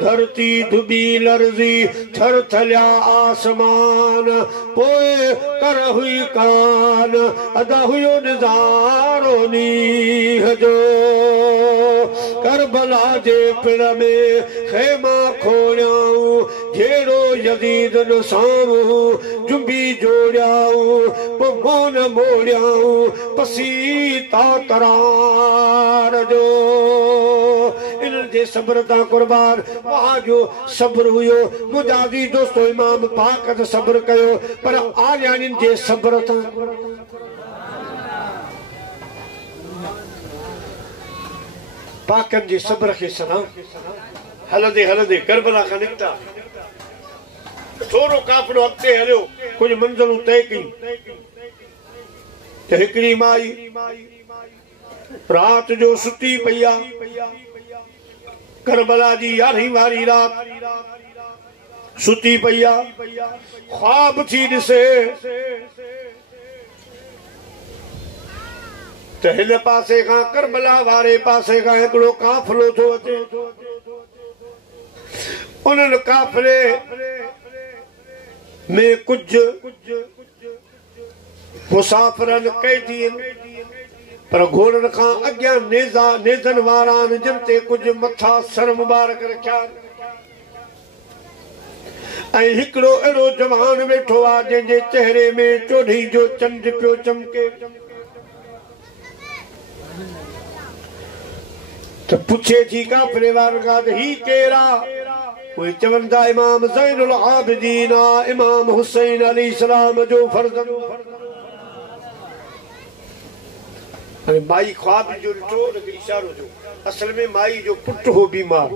धरती धुबी लर्जी थर थलिया आसमान, पोए कर हुई कान अदा हुयो नज़ारो नीह जो। करबला जे पिण में खेमा खोलियाऊं, जेड़ो यजीद न साम्हूं जुंबी जोड़ियाऊं, मोन मोड़ियाऊं पसीता तरार जो। इन्हनि जे सब्र तां कुर्बान वहां जो सब्र हुयो। मुजादी दोस्तो इमाम पाक त सब्र कयो, पर आलियानि जे सब्र तां पाकनि जे सब्र खे सलाम। हलंदे हलंदे करबला खां निकिता, थोरो काफ़िलो अॻिते हलियो, कुछ मंज़िलूं तय कयूं त हिकिड़ी माई रात जो सुती पई आहे। करबला जी 11वीं वारी रात सुती पई आहे। ख्वाब थी ॾिसे त हिन पासे खां करबला वारे पासे खां हिकिड़ो काफ़िलो थो अचे। उन्हनि काफ़िले में कुछ मुसाफ़िरनि कैदी, पर घोड़नि खां अॻियां नेज़नि वारा आहिनि जिन ते कुछ मथा सर मुबारक रखिया। ऐं हिकिड़ो अहिड़ो जवान वेठो आहे जंहिंजे चेहरे में चोॾहीं जो चंड पियो चमके। त पुछे थी काफ़िले वारनि खां त ही केरु आहे? उहे चवनि था इमाम ज़ैनुल आबिदीन आहे, इमाम हुसैन अलैहिस्सलाम जो फर्ज़ंद। अरे माई ख्वाब जो ॾिठो, उनखे इशारो जो असल में माई जो पुट हो बीमार,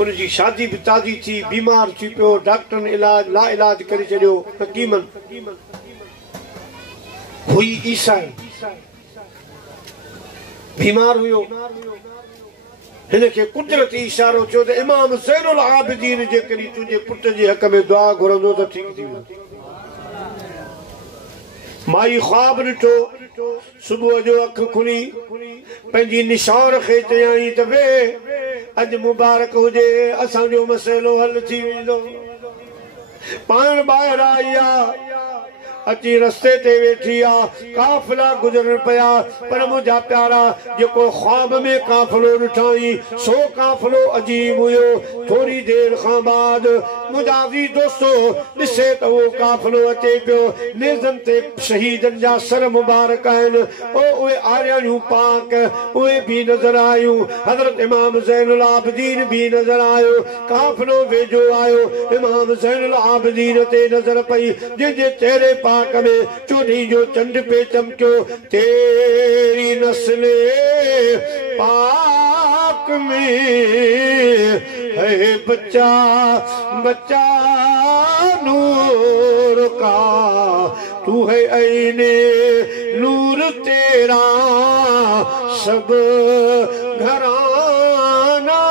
उनजी शादी भी ताज़ी थी, बीमार थी पियो। डॉक्टरनि इलाज ला इलाज करे छॾियो। हकीमनि हुई ईसाई, बीमार हुयो। हिनखे कुदरती इशारो थियो त इमाम ज़ैनुल आबिदीन जेकॾहिं तुंहिंजे पुट जे हक़ में दुआ घुरंदो त ठीक थी वेंदो। माई ख्वाब ॾिठो, सुबुह जो अख खुली पंहिंजी निशान खे चयाई त वे अॼु मुबारक हुजे, असांजो मसइलो हल थी वेंदो। पाण ॿाहिरि आई आहे, अची रस्ते ते वेठी आ, काफ़िला गुजरन पिया, पर मुंहिंजा प्यारा जेको ख्वाब में काफ़िलो ॾिठाई सो काफ़िलो अजीब हुयो। थोरी देर खां बाद मुंहिंजा दोस्तो ॾिसे त उहो काफ़िलो अचे पियो। नेज़नि ते शहीदनि जा सर मुबारक आहिनि। उहे आरियाणियूं पाक उहे बि नज़र आयूं। हज़रत इमाम ज़ैनुल आबिदीन बि नज़र आयो। काफ़िलो वेझो आयो, इमाम ज़ैनुल आबिदीन ते नज़र पई जंहिंजे चेहरे पाक में चोॾहीं जो चंड पे चमकियो। तेरी नस्ले पाक में है बच्चा बच्चा नूर का, तू है ऐने नूर तेरा सब घराना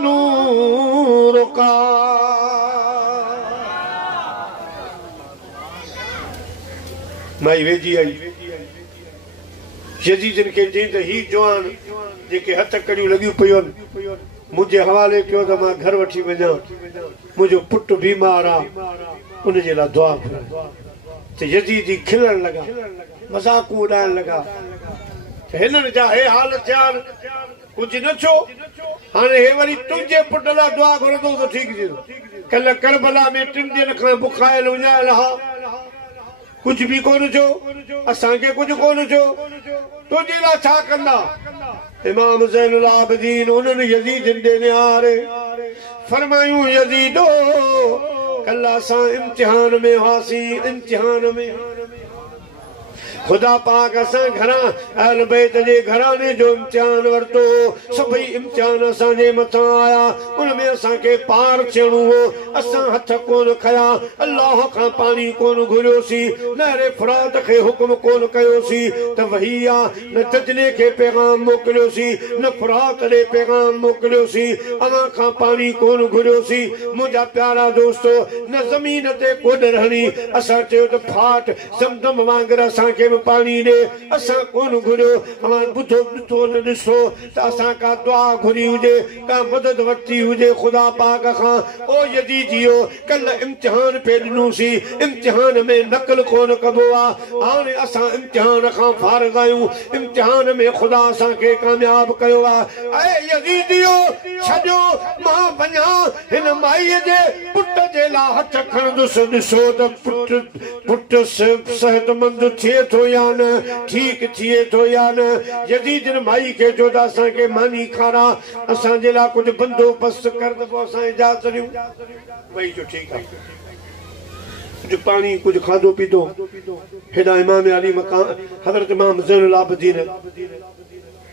नूर का। माई वेझी आई, यजीदन खे चई त ही जवान जेके हथ कड़ियूं लॻियूं पियूं आहिनि मुंहिंजे हवाले कयो त मां घर वठी वञा, मुंहिंजो पुटु बीमार आहे, उनजे लाइ दुआ घुरां। त यजीदी खिलण लॻा, मज़ाक़ूं उॾाइण लॻा। हिननि जा हे हाल थिया, कुझु न छो, हाणे हे वरी तुंहिंजे पुट लाइ दुआ घुरंदो त ठीकु थी वेंदो। कल्ह करबला में 3 ॾींहनि खां बुखायल उञायल हा, कुछ भी कोन छो, असांखे कुछ कोन छो, तुंहिंजे लाइ छा कंदा? इमाम ज़ैनुल आबिदीन उन्हनि यजीदनि ॾे निहारे फरमायूं, यजीदो कल्ह असां इम्तिहान में हुआसीं, इम्तिहान में खुदा पाक असां घरां अहल बैत जे घराने जो इम्तिहान वरतो सभई इम्तिहान असांजे मथां आया उनमें असांखे पार थियणो हो असां हथ कोन खया अल्लाह खां पानी कोन घुरियोसीं नहर फुरात खे हुक्म कोन कयोसीं त वही आ न दजले खे पैगाम मोकिलियोसीं न फुरात ॾे पैगाम मोकिलियोसीं अवां खां पानी कोन घुरियोसीं मुंहिंजा प्यारा दोस्तो न ज़मीन ते कोड रहणी असां चयो त फाट ज़मज़म वांगुरु असांखे बि पानी ॾे असां कोन घुरियो अवां ॿुधो ॾिठो न ॾिसो त असां का दुआ घुरी हुजे का मदद वरिती हुजे ख़ुदा पाक खां ओ यज़ीदियो कल्ह इम्तिहान पे ॾिनोसीं इम्तिहान में नक़ल कोन कबो आहे हाणे असां इम्तिहान खां फारिग़ आहियूं इम्तिहान में ख़ुदा असांखे कामयाब कयो आहे ऐं यज़ीदियो छॾियो मां वञा हिन माईअ जे पुट जे लाइ हथ खणंदुसि ॾिसो त पुट सेहतमंद थिए थो या न ठीक थिए थो या न यज़ीद माई खे चयो त असांखे मानी खारा असांजे लाइ कुझु बंदोबस्त कर त पोइ असां इजाज़त ॾियूं वई जो ठीकु आहे कुझु पाणी कुझु खाधो पीतो हेॾा इमाम अली मकान हज़रत इमाम ज़ैनुल आबिदीन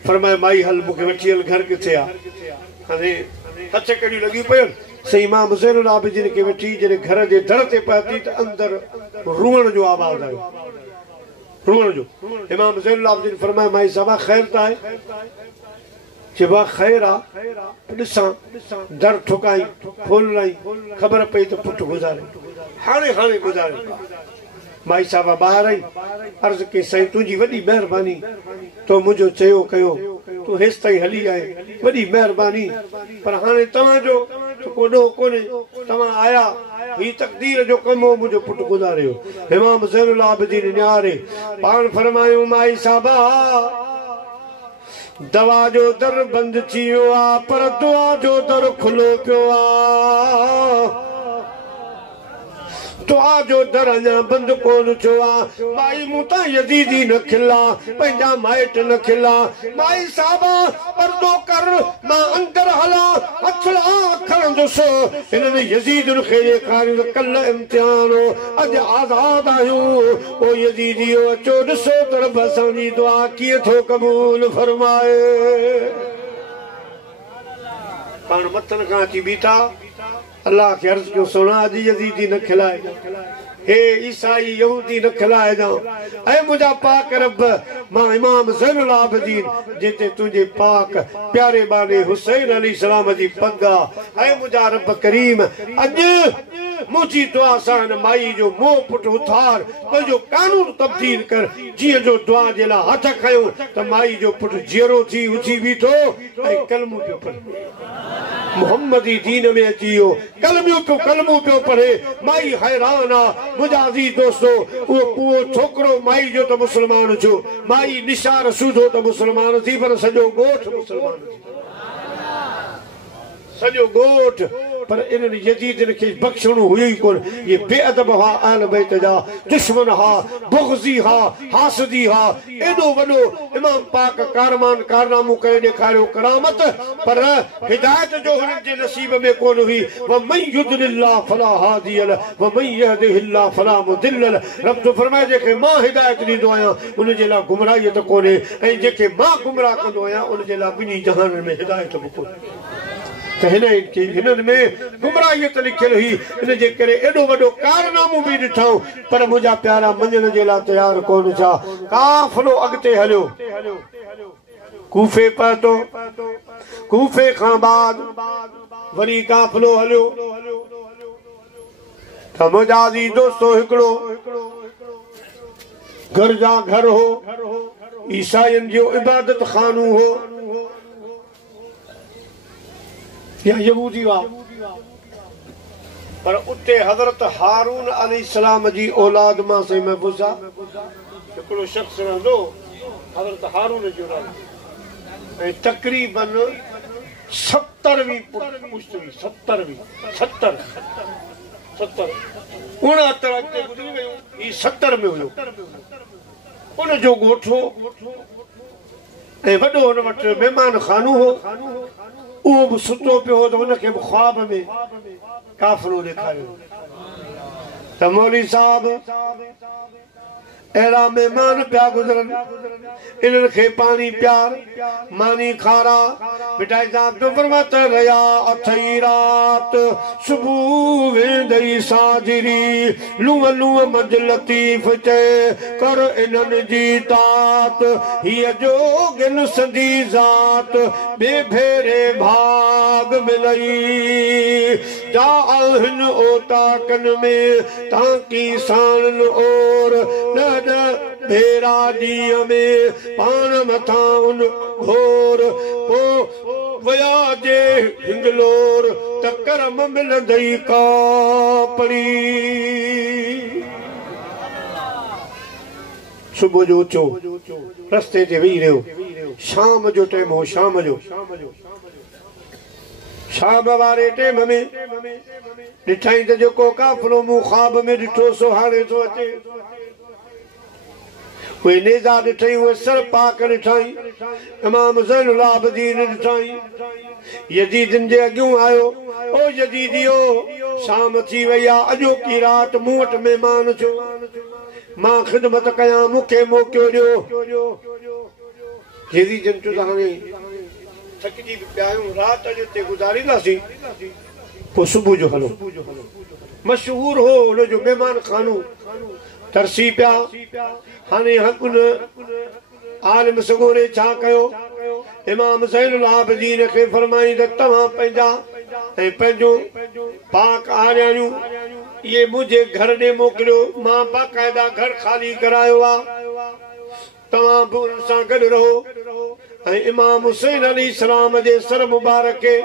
फरमाए माई हल मूंखे वठी हल घर किथे आहे हाणे हथ कड़ियूं लॻी पियूं सही इमाम ज़ैनुल आबिदीन खे वठी जॾहिं घर जे दर ते पहुती त अंदरि रुअण जो आवाज़ आयो रुअण जो इमाम ज़ैनुल आबिदीन फरमाए माई साहबा ख़ैर त आहे चइबो आहे ख़ैर आहे ॾिसां दर ठुकाई खोलाई ख़बर पई त पुटु गुज़ारे हाणे हाणे गुज़ारे माई साहबा ॿाहिरि आई अर्ज़ु कई साईं तुंहिंजी वॾी महिरबानी तो मुंहिंजो चयो कयो तूं हेसि ताईं हली आए वॾी महिरबानी पर हाणे तव्हांजो को ॾोह कोन्हे तव्हां आया ही तक़दीर जो कमु हो मुंहिंजो पुटु गुज़ारियो इमाम ज़ैनुल आबिदीन निहारे पाण फरमायूं माई साहबा दवा जो दर बंदि थी वियो आहे पर दुआ जो दर खुलो पियो आहे दुआ जो दर अञा बंदि कोन थियो आहे माई मूं तां यज़ीदी न खिला पंहिंजा माइट न खिला माई साहबा पर्दो कर मां अंदरि हला हथड़ा खणंदुसि हिननि यज़ीदुनि खे ॾेखारियो त कल्ह इम्तिहान हो अॼु आज़ाद आहियूं ओ यज़ीदियो अचो ॾिसो त रब असांजी दुआ कीअं थो क़बूल फरमाए पाण मथनि खां अची बीठा अल्लाह के अर्ज क्यों सोना अॼु यज़ीदी न खिलाए हे ईसाई यहूदी न खिलाए जाओ ऐ मुंहिंजा पाक रब मां इमाम ज़ैनुल आबिदीन जिते तुंहिंजे पाक प्यारे बाने हुसैन अली सलाम जी पग आहे ऐ मुंहिंजा रब करीम अॼु मुंहिंजी दुआ सां हिन माई जो मोह पुटु उथार पंहिंजो कानून तब्दील कर जीअं जो दुआ जे लाइ हथ खयूं त माई जो पुटु जीअरो थी उथी बीठो ऐं कलमो पियो पढ़े मोहम्मदी दीन में अची वियो कलमो पियो पढ़े माई हैरान आहे मुंहिंजा अज़ीज़ दोस्तो उहो छोकिरो माई जो त मुस्लमान थियो माई निशार सूधो त मुस्लमान थी पर सॼो ॻोठ मुस्लमान सॼो ॻोठ पर इन्हनि यज़ीदनि खे बख़्शणो हुयो ई कोन ये बेअदब हा अहल बैत जा दुश्मन हा बुग़्ज़ी हा हासदी हा एॾो वॾो इमाम पाक कारनामो करे ॾेखारियो करामत पर हिदायत जो हुननि जे नसीब में कोन हुई वमन युद्लिल्लाह फला हादिय लह वमन यहदिहिल्लाह फला मुदिल्ल लह रब तो फरमाए जेके मां हिदायत ॾींदो आहियां उन जे लाइ गुमराही त कोन्हे ऐं जेके मां गुमराह कंदो आहियां उन जे लाइ ॿिन्ही जहाननि में हिदायत बि कोन्हे त हिननि में गुमराहियत लिखियल हुई इन जे करे एॾो वॾो कारनामो बि ॾिठऊं पर मुंहिंजा प्यारा मञण जे लाइ तयारु कोन थिया काफ़िलो अॻिते हलियो कूफे पहुतो कूफे खां बाद वरी काफ़िलो हलियो त मुंहिंजा अज़ीज़ दोस्तो हिकिड़ो घर जा घर हो ईसाइनि जो इबादत खानो हो या यहूदी हुआ पर उते हज़रत हारून अलैहिस्सलाम जी औलाद मां से महफूज़ हिकिड़ो शख़्स रहंदो हज़रत हारून जो नालो ऐं तक़रीबन 70वीं पुश्त हुई 70 69 अॻिते गुज़री वियूं ही 70 में हुयो उन जो ॻोठ हो ऐं वॾो हुन वटि महिमान खानो हो उहो बि सुतो पियो हो त हुनखे बि ख्वाब में काफ़िलो ॾेखारियो त मौलवी साहब अहिड़ा मेहमान पिया गुज़रनि इन्हनि खे पाणी प्यार मानी खारा मिठाई सां फरमात रहिया अथई रात सुबुह वेंदई साजिरी लूह लूह मंझ लतीफ़ चए कर इन्हनि जी तात हीअ जोगिन संदी ज़ात ॿिए भेरे भाग मिलई जा आहिनि ओताकनि में ताकी साणनि और न भेरा ॾींहं में पाण मथां उन घोर पो वया जे हिंगलोर त करम मिलंदई कापड़ी सुबुह जो उचो रस्ते ते वेही रहियो शाम जो टाइम हो शाम जो शाम वारे टाइम में ॾिठाई त जेको काफ़िलो मूं ख़्वाब में ॾिठो सो हाणे थो अचे उहे नेज़ा ॾिठई उहे सर पाक ॾिठाई इमाम ज़ैनुल आबिदीन ॾिठाई यज़ीदनि जे अॻियूं आयो ओ यज़ीदियो शाम थी वई आहे अॼोकी राति मूं वटि महिमान छो मां ख़िदमत कयां मूंखे मौक़ो ॾियो यज़ीदनि चयो त हाणे थकिजी पिया आहियूं राति अॼु हिते गुज़ारींदासीं पोइ सुबुह जो हलो मशहूर हो हुनजो महिमान खानो तरसी पिया हाणे उन आलिम सगोरे छा कयो इमाम ज़ैनुल आबिदीन खे फरमाई त तव्हां पंहिंजा ऐं पंहिंजो पाक आरियाणियूं इहे मुंहिंजे घर ॾे मोकिलियो मां बाक़ाइदा घर ख़ाली करायो आहे तव्हां बि उन सां गॾु रहो ऐं इमाम हुसैन अलैहिस्सलाम जे सर मुबारक खे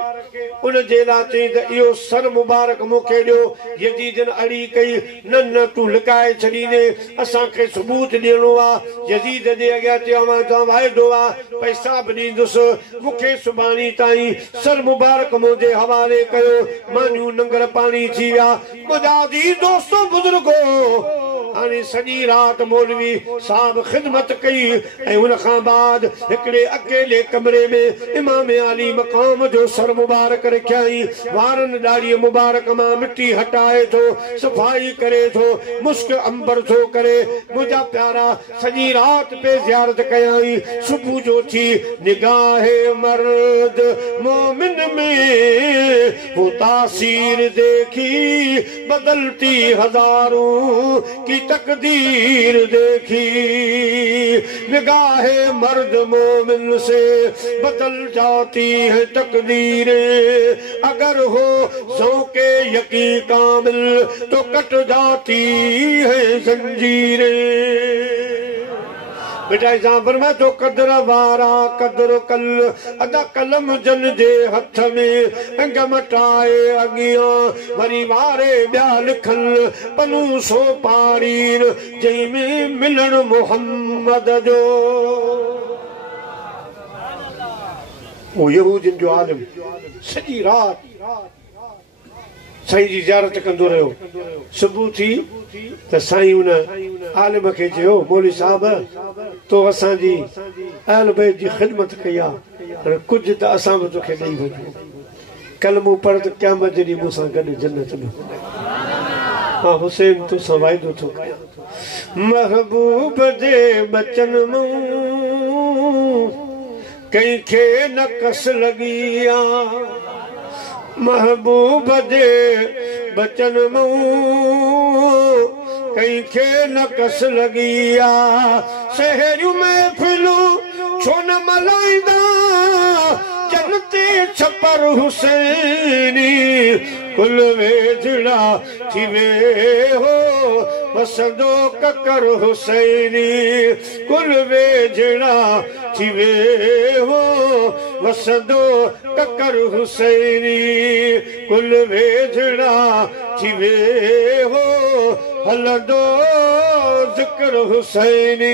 उन जे लाइ चई त इहो सर मुबारक मूंखे ॾियो यज़ीदनि अड़ी कई न तूं लिकाए छॾींदे असांखे सबूत ॾियणो आहे यज़ीद जे अॻियां चयो मां तव्हां वाइदो आहे पैसा बि ॾींदुसि मूंखे सुभाणे ताईं सर मुबारक मुंहिंजे हवाले कयो मानियूं नंगर पाणी थी विया मुंहिंजा अज़ीज़ दोस्तो बुज़ुर्गो हाणे सॼी राति मौलवी साहब ख़िदमत कई ऐं हुन खां बाद हिकिड़े अकेले कमरे में इमाम आली मक़ाम जो सर मुबारक रखियाई वारनि ॾाढ़ीअ मुबारक मां मिटी हटाए थो सफ़ाई करे थो मुस्क अंबर थो करे मुंहिंजा प्यारा सॼी राति पे ज़ियारत कयाई सुबुह जो थी निगाहे मर्द मोमिन में वो तासीर देखी बदलती हजारों की तकदीर देखी निगाहे मर्द मोमिन से बदल जाती है तकदीरें अगर हो ज़ौक़े यकीन कामिल तो कट जाती है जंजीरें बेटा जाबर में तो कदर वारा कदर कल अदा कलम जन जे हथ में अंग मटाए अगिया वरी वारे ॿिया लिखल पनू सो पारीन जंहिंमें मिलन मोहम्मद जो वो यहूदियुनि जो आलिम सॼी राति साईं जी ज़ियारत कंदो रहियो सुबुह थी त साईं उन आलिम खे चयो मौलवी साहब तो असांजी अहल बैत जी ख़िदमत कई आहे कुझु त असां बि तोखे ॾेई वञूं कलमो पढ़ त क़यामत जॾहिं मूंसां गॾु जन्नत में हाँ हुसैन तोसां वाइदो थो कयां महबूब जे बचन मूं कंहिंखे न कस लॻी आहे महबूब जे बचन मूं कंहिंखे न कस लॻी आहे शहरियूं महफ़िलूं छो न मल्हाईंदा जन्नती छपर हुसैनी कुल वेझड़ा थी वे हो वसंदो ककर हुसैनी कुल वेझड़ा थी वे हो वसंदो ककर हुसैनी कुल वेझड़ा थी वे हो हलंदो ज़िक्र हुसैनी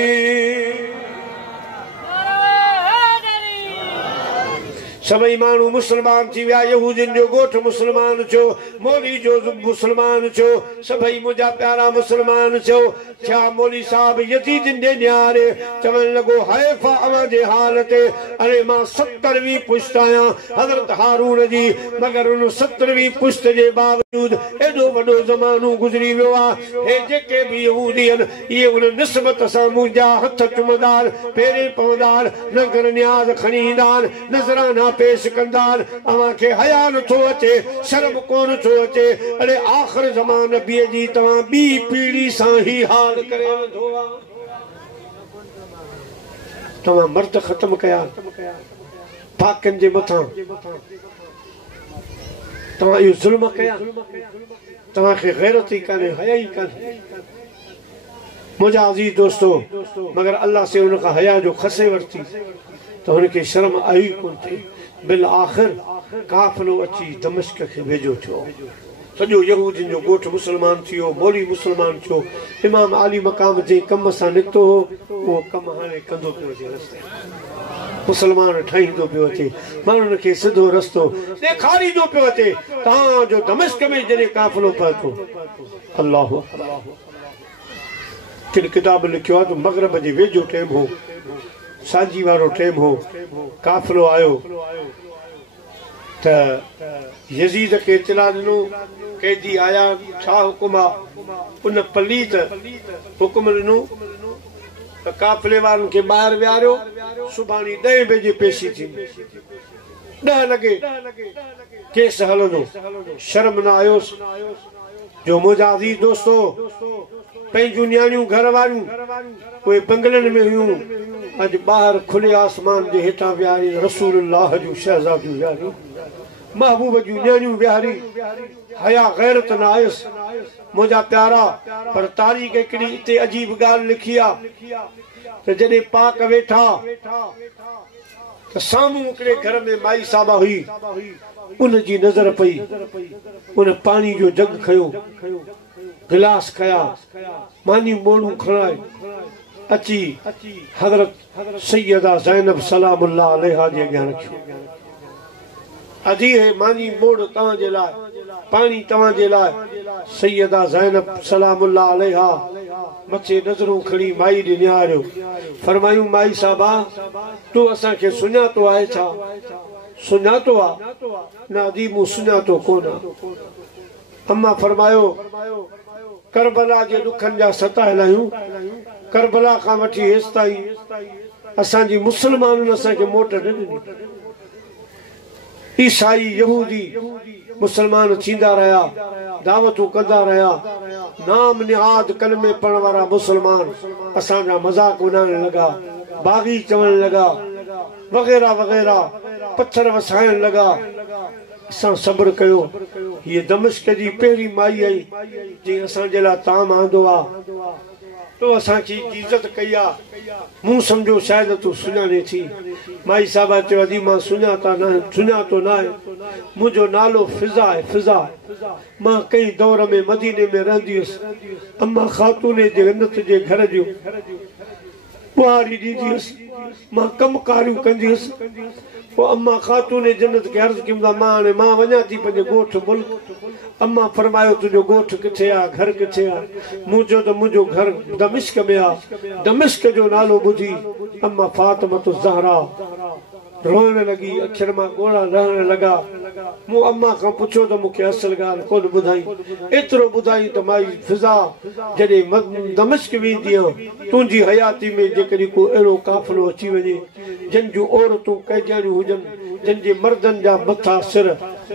सभई माण्हू मुस्लमान थी विया यहूदियुनि जो ॻोठ मुस्लमान थियो मौली जो मुस्लमान थियो सभई मुंहिंजा प्यारा मुस्लमान थियो छा मौली साहब यज़ीदियुनि ॾे निहारे चवण लॻो हैफ़ा अव्हां जे हाल ते अरे मां 70वीं पुश्त आहियां हज़रत हारून जी मगर उन 70वीं पुश्त जे बावजूद एॾो वॾो ज़मानो गुज़री वियो आहे हे जेके बि यहूदी आहिनि इहे उन निस्बत सां मुंहिंजा हथ चुमंदार पेरे पवंदार नज़र न्याज़ खणी ईंदा आहिनि नज़राना पेश कंदा अवां खे हया नथो अचे शर्म कोन थो अचे अरे आख़िर ज़मान नबीअ जी तव्हां ॿी पीढ़ी सां ही हाल करे वठो आहे तव्हां मर्द ख़त्म कया पाकनि जे मथां तव्हां इहो ज़ुल्म कया तव्हांखे गैरत ई कान्हे हया ई कान्हे मुंहिंजा अज़ीज़ दोस्तो मगर अल्लाह से उनखां हया जो खसे वरिती त हुनखे शर्म आई कोन थी बिल आख़िर काफ़िलो अची दमिश्क खे वेझो थियो सॼो यहूदियुनि जो ॻोठ मुस्लमान थियो मौली मुस्लमान थियो इमाम आली मक़ाम जे कम सां निकितो हो उहो कमु हाणे कंदो पियो अचे रस्ते मुस्लमान ठाहींदो पियो अचे माण्हुनि खे सिधो रस्तो ॾेखारींदो पियो अचे तव्हांजो दमिश्क में जॾहिं काफ़िलो पहुतो अल्लाह किन किताब लिखियो आहे त मग़रिब जे वेझो टाइम हो साझी वारो टाइम हो काफ़िलो आयो त यज़ीद खे इतला ॾिनो कैदी आया छा हुकुम आहे उन पलीत हुकुम ॾिनो त काफ़िले वारनि खे ॿाहिरि विहारियो सुभाणे 10 बजे पेशी थींदी 10 लॻे केस हलंदो शर्म न आयोसि जो मुंहिंजा अज़ीज़ दोस्तो पंहिंजूं न्याणियूं घर वारियूं उहे बंगलनि में हुयूं अॼु ॿाहिरि खुले आसमान जे हेठां विहारी रसूलुल्लाह जूं शहज़ादियूं विहारी महबूब जूं न्याणियूं विहारी हया गैरत न आयुसि मुंहिंजा प्यारा पर तारीख़ हिकिड़ी हिते अजीब ॻाल्हि लिखी आहे त जॾहिं पाक वेठा त साम्हूं हिकिड़े घर में माई साहबा हुई उन जी नज़र पई उन पाणी जो जग खयो गिलास कया मानी मोड़ू खणाए अची हज़रत सैयदा ज़ैनब सलामुल्लाह अलैहा जे अॻियां रखियो अजी हे मानी मोड़ तव्हां जे लाइ पाणी तव्हां जे लाइ सैयदा ज़ैनब सलामुल्लाह अलैहा मथे नज़रूं खणी माई ॾे निहारियो फरमायूं माई साहबा तूं असांखे सुञातो आहे छा सुञातो आहे न अदी मूं सुञातो कोन अम्मा फरमायो करबला जे दुखनि जा सतायल आहियूं करबला खां वठी हेसि ताईं असांजी मुस्लमाननि असांखे मोट न ॾिनी ईसाई यहूदी मुस्लमान थींदा रहिया दावतूं कंदा रहिया नाम निहाद कलमे पढ़ण वारा मुस्लमान असांजा मज़ाक उॾाइण लॻा बाग़ी चवण लॻा वग़ैरह वग़ैरह पत्थर वसाइण लॻा असां सब्र कयो हीअ दमिश्क जी पहिरीं माई आई जीअं असांजे लाइ ताम आंदो आहे तो असांजी इज़त कई आहे मूं सम्झो शायदि तूं सुञाणे थी माई साहबा चयो अदी मां सुञातो न आहे मुंहिंजो नालो फिज़ा आहे फिज़ा मां कंहिं दौर में मदीने में रहंदी हुअसि अम्मा ख़ातून जन्नत जे घर जो ॿुहारी ॾींदी हुअसि मां कमकारियूं कंदी हुअसि पोइ अम्मा ख़ातून जन्नत खे अर्ज़ु कयमि त मां हाणे मां वञा थी पंहिंजे ॻोठ मुल्क अम्मा फरमायो तुंहिंजो ॻोठ किथे आहे घर किथे आहे मूं चयो त मुंहिंजो घर दमिश्क में आहे दमिश्क जो नालो ॿुधी अम्मा फातिमा ज़हरा रोइण लॻी अखियुनि मां ॻोढ़ा रहण लॻा मूं अम्मा खां पुछियो त मूंखे असल ॻाल्हि कोन ॿुधाई एतिरो ॿुधाई त माई फिज़ा जॾहिं दमिश्क वेंदी आहियां तुंहिंजी हयाती में जेकॾहिं को अहिड़ो काफ़िलो अची वञे जिन जूं औरतूं कैदियूं हुजनि जिन जे मर्दनि जा मथा सिर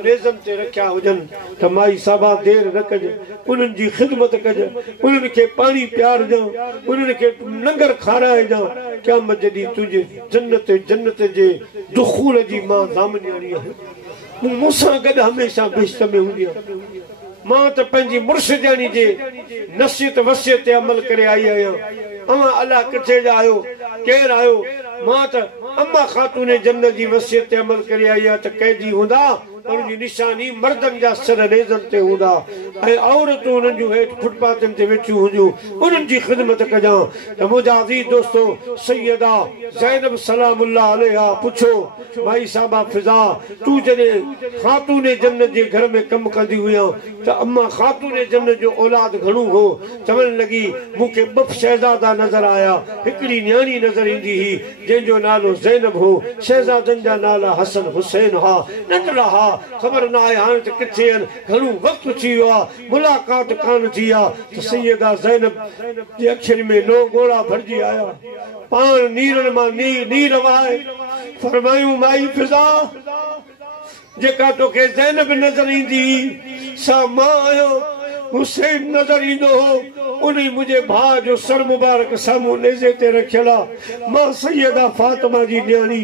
नेज़नि ते रखिया हुजनि त माई साहबा देरि न कजे उन्हनि जी ख़िदमत कजे उन्हनि खे पाणी पियारजां उन्हनि खे लंगर खाराइजां क़यामत जॾहिं तुंहिंजे जन्नत जे दुख़ूल जी मां ज़ामनियाणी आहे मूंसां गॾु हमेशह बेश्त में हूंदी आहे मां त पंहिंजी मुर्शिदानी जे नसीहत वसियत ते अमल करे आई आहियां अवां अलाह किथे जा आहियो केरु आहियो मां त अम्मा ख़ातून जन्नत जी वसियत ते अमल करे आई आहे त कैदी हूंदा उनजी निशानी मर्दनि जा सिर नेज़नि ते हूंदा ऐं औरतूं उन्हनि जूं हेठि फुटपाथनि ते वेठियूं हुयूं उन्हनि जी ख़िदमत कजां त मुंहिंजा अज़ीज़ दोस्तो सैयदा ज़ैनब सलामुल्लाह अलैहा पुछो भाई साहबा फिज़ा तूं जॾहिं ख़ातून जन्नत जे घर में कमु कंदी हुई त अम्मा ख़ातून जन्नत जो औलाद घणो हो चवण लॻी मूंखे ॿ शहज़ादा नज़र आया हिकिड़ी न्याणी नज़र ईंदी हुई जंहिंजो नालो ज़ैनब हो शहज़ादनि जा नाला हसन हुसैन हा नंढड़ा हा ख़बर न आहे हाणे त किथे आहिनि घणो वक़्तु थी वियो आहे मुलाक़ात कान थी आहे त सैयदा ज़ैनब जे अखियुनि में लो ॻोड़ा भरिजी आया पाण नीरनि मां नीर वहाए फरमायूं माई फिज़ा जेका तोखे ज़ैनब नज़र ईंदी सा मां आहियां हुसैन नज़र ईंदो हो उन मुंहिंजे भाउ जो सर मुबारक साम्हूं नेज़े ते रखियल आहे मां सैयदा फातिमा जी न्याणी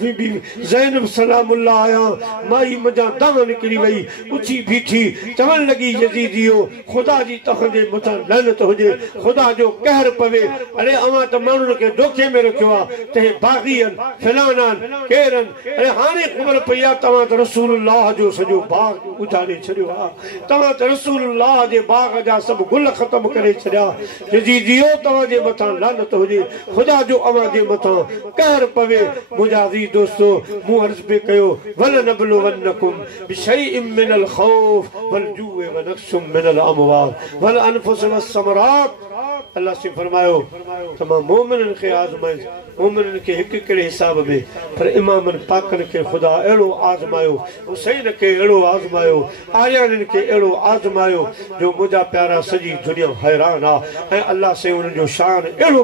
बीबी ज़ैनब सलामुल्लाह आहियां माई मुंहिंजा दांह निकिरी वई उथी बीठी चवण लॻी यज़ीदियो ख़ुदा जी तव्हांजे मथां लानत हुजे ख़ुदा जो कहर पवे अरे अवां त माण्हुनि खे धोखे में रखियो आहे तंहिं बाग़ी आहिनि फिलाना आहिनि केर आहिनि अरे हाणे ख़बर पई आहे तव्हां त रसूलुल्लाह जो सॼो बाग़ उजाड़े छॾियो आहे तव्हां त रसूलुल्लाह जे बाग़ जा सभु गुल ख़तम करे छॾिया यज़ीदियो तव्हांजे मथां लानत हुजे ख़ुदा जो अवां जे मथां कहर पवे मुंहिंजा अज़ीज़ दोस्तो मूं अर्ज़ पे कयो वल नबलुवन्नकुम बिशैइन मिनल खौफ वल जूअ व नक्सुम मिनल अमवाल वल अनफुस वस्समरात अल्लाह से फरमायो त मां मोमिननि खे आज़माइस मोमिननि खे हिकु कहिड़े हिसाब में पर इमामनि पाकनि खे ख़ुदा अहिड़ो आज़मायो हुसैन खे अहिड़ो आज़मायो आर्याननि खे अहिड़ो आज़मायो जो मुंहिंजा प्यारा सॼी दुनिया हैरान आहे ऐं अल्लाह से उन्हनि जो शान अहिड़ो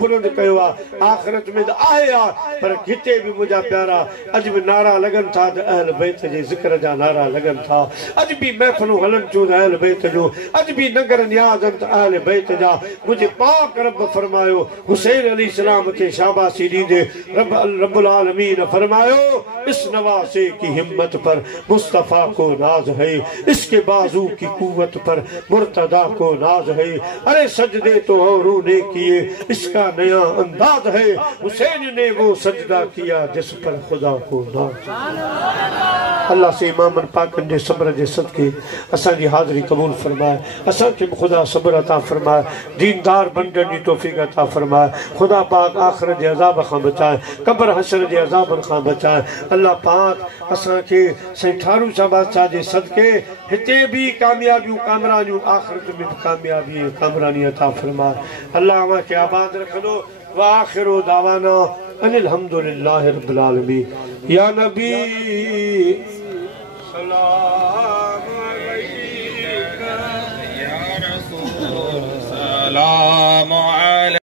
बुलंद कयो आहे आख़िरत में त आहे पर हिते बि मुंहिंजा प्यारा अॼु बि नारा लॻनि था त अहल बैत जे ज़िक्र जा नारा लॻनि था अॼु बि महफ़िलूं हलनि थियूं त अहल बैत जो अॼु बि नगर न्याज़ आहिनि त अहल बैत जा मुंहिंजे पाक रब फरमायो हुसैन अली सलाम ते शाबाशी ॾींदे रब्बुल आलमीन फरमायो इस नवासे की हिम्मत पर मुस्तफा को नाज है इसके बाजू की कुव्वत पर मुर्तदा को नाज है अरे सजदे तो औरों ने किए इसका नया अंदाज है हुसैन ने वो सजदा किया जिस पर खुदा को नाज अल्लाह से इमामन पाकन जे सब्र जे सदके असांजी हाज़िरी क़बूल फरमाए असांखे खुदा सब्र अता फरमाए दीनदार बंदनि जी तौफ़ीक़ अता फरमाए खुदा पाक आख़िरत जे अज़ाब खां बचाए कब्र हशर जे अज़ाबनि खां बचाए अल्लाह पाक असांखे साईं ठारू शाह बादशाह जे सदके हिते बि कामयाबियूं कामरानियूं आख़िरत में बि कामयाबी कामरानी अता फरमाए अल्लाह अवां खे आबाद रखंदो व आख़िरु दावाना अनिल हम्दुलिल्लाहि रब्बिल आलमीन या नबी सलाम